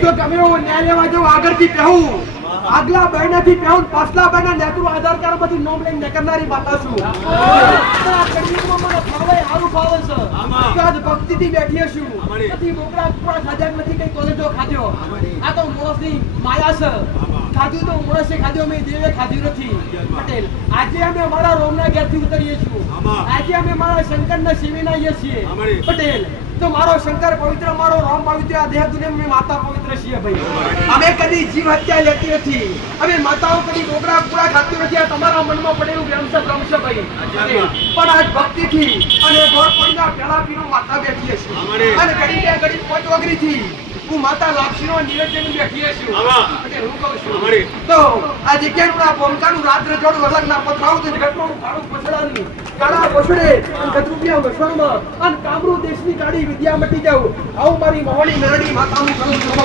તો તમે હું ન્યાય લેવા જાઉં આગળથી પહેવું, આગલા બહેનાથી પહેવું, પાછલા બહેના નેકરું આધાર કાર્ડ માંથી નોમ લઈને નીકળનારી માતા છું. ભક્તિથી બેઠી છું. નથી મોકળા કુકડા ખાધા નથી કઈ કોલેજો ખાધ્યો. આ તો મોસની માયા છે. ખાધું તો મોસે ખાધ્યો, અમે દેવે ખાધ્યું નથી પટેલ. આજે અમે અમારા રોમના ઘેરથી ઉતરીએ છીએ. આજે અમે મારા શંકરના સેવીને આવીએ છીએ પટેલ. તો મારો શંકર પવિત્ર, મારો રામ પવિત્ર, આ દેહ દુનિયામાં માતા પવિત્ર છીએ ભાઈ. અમે કદી જીવ હત્યા લેતી નથી, અમે માતાઓ કદી બોકડા કુકડા ખાતી નથી. આ તમારા મનમાં પડેલું ભ્રમશે ભાઈ. પણ આજ ભક્તિથી અને ગોળપણના પેલા પીનો માતા બેઠીએ છીએ અને ઘડી બે ઘડી 5 વાગરીથી હું માતા લાક્ષીનો નિવેદન બેઠીએ છું અને હું કહું છું તો આ જગ્યાનું આ ભૂમિકાનું રાત્રે જોડું અલગ ના પથરાવું તો જગતમાં કાળું પછડાની કાળા પછડે અને કતરુપિયા વસવામાં અને કામરૂ દેશની કાળી વિદ્યા મટી જાવ. આવું મારી મોહણી મેરડી માતાનું કરું છું.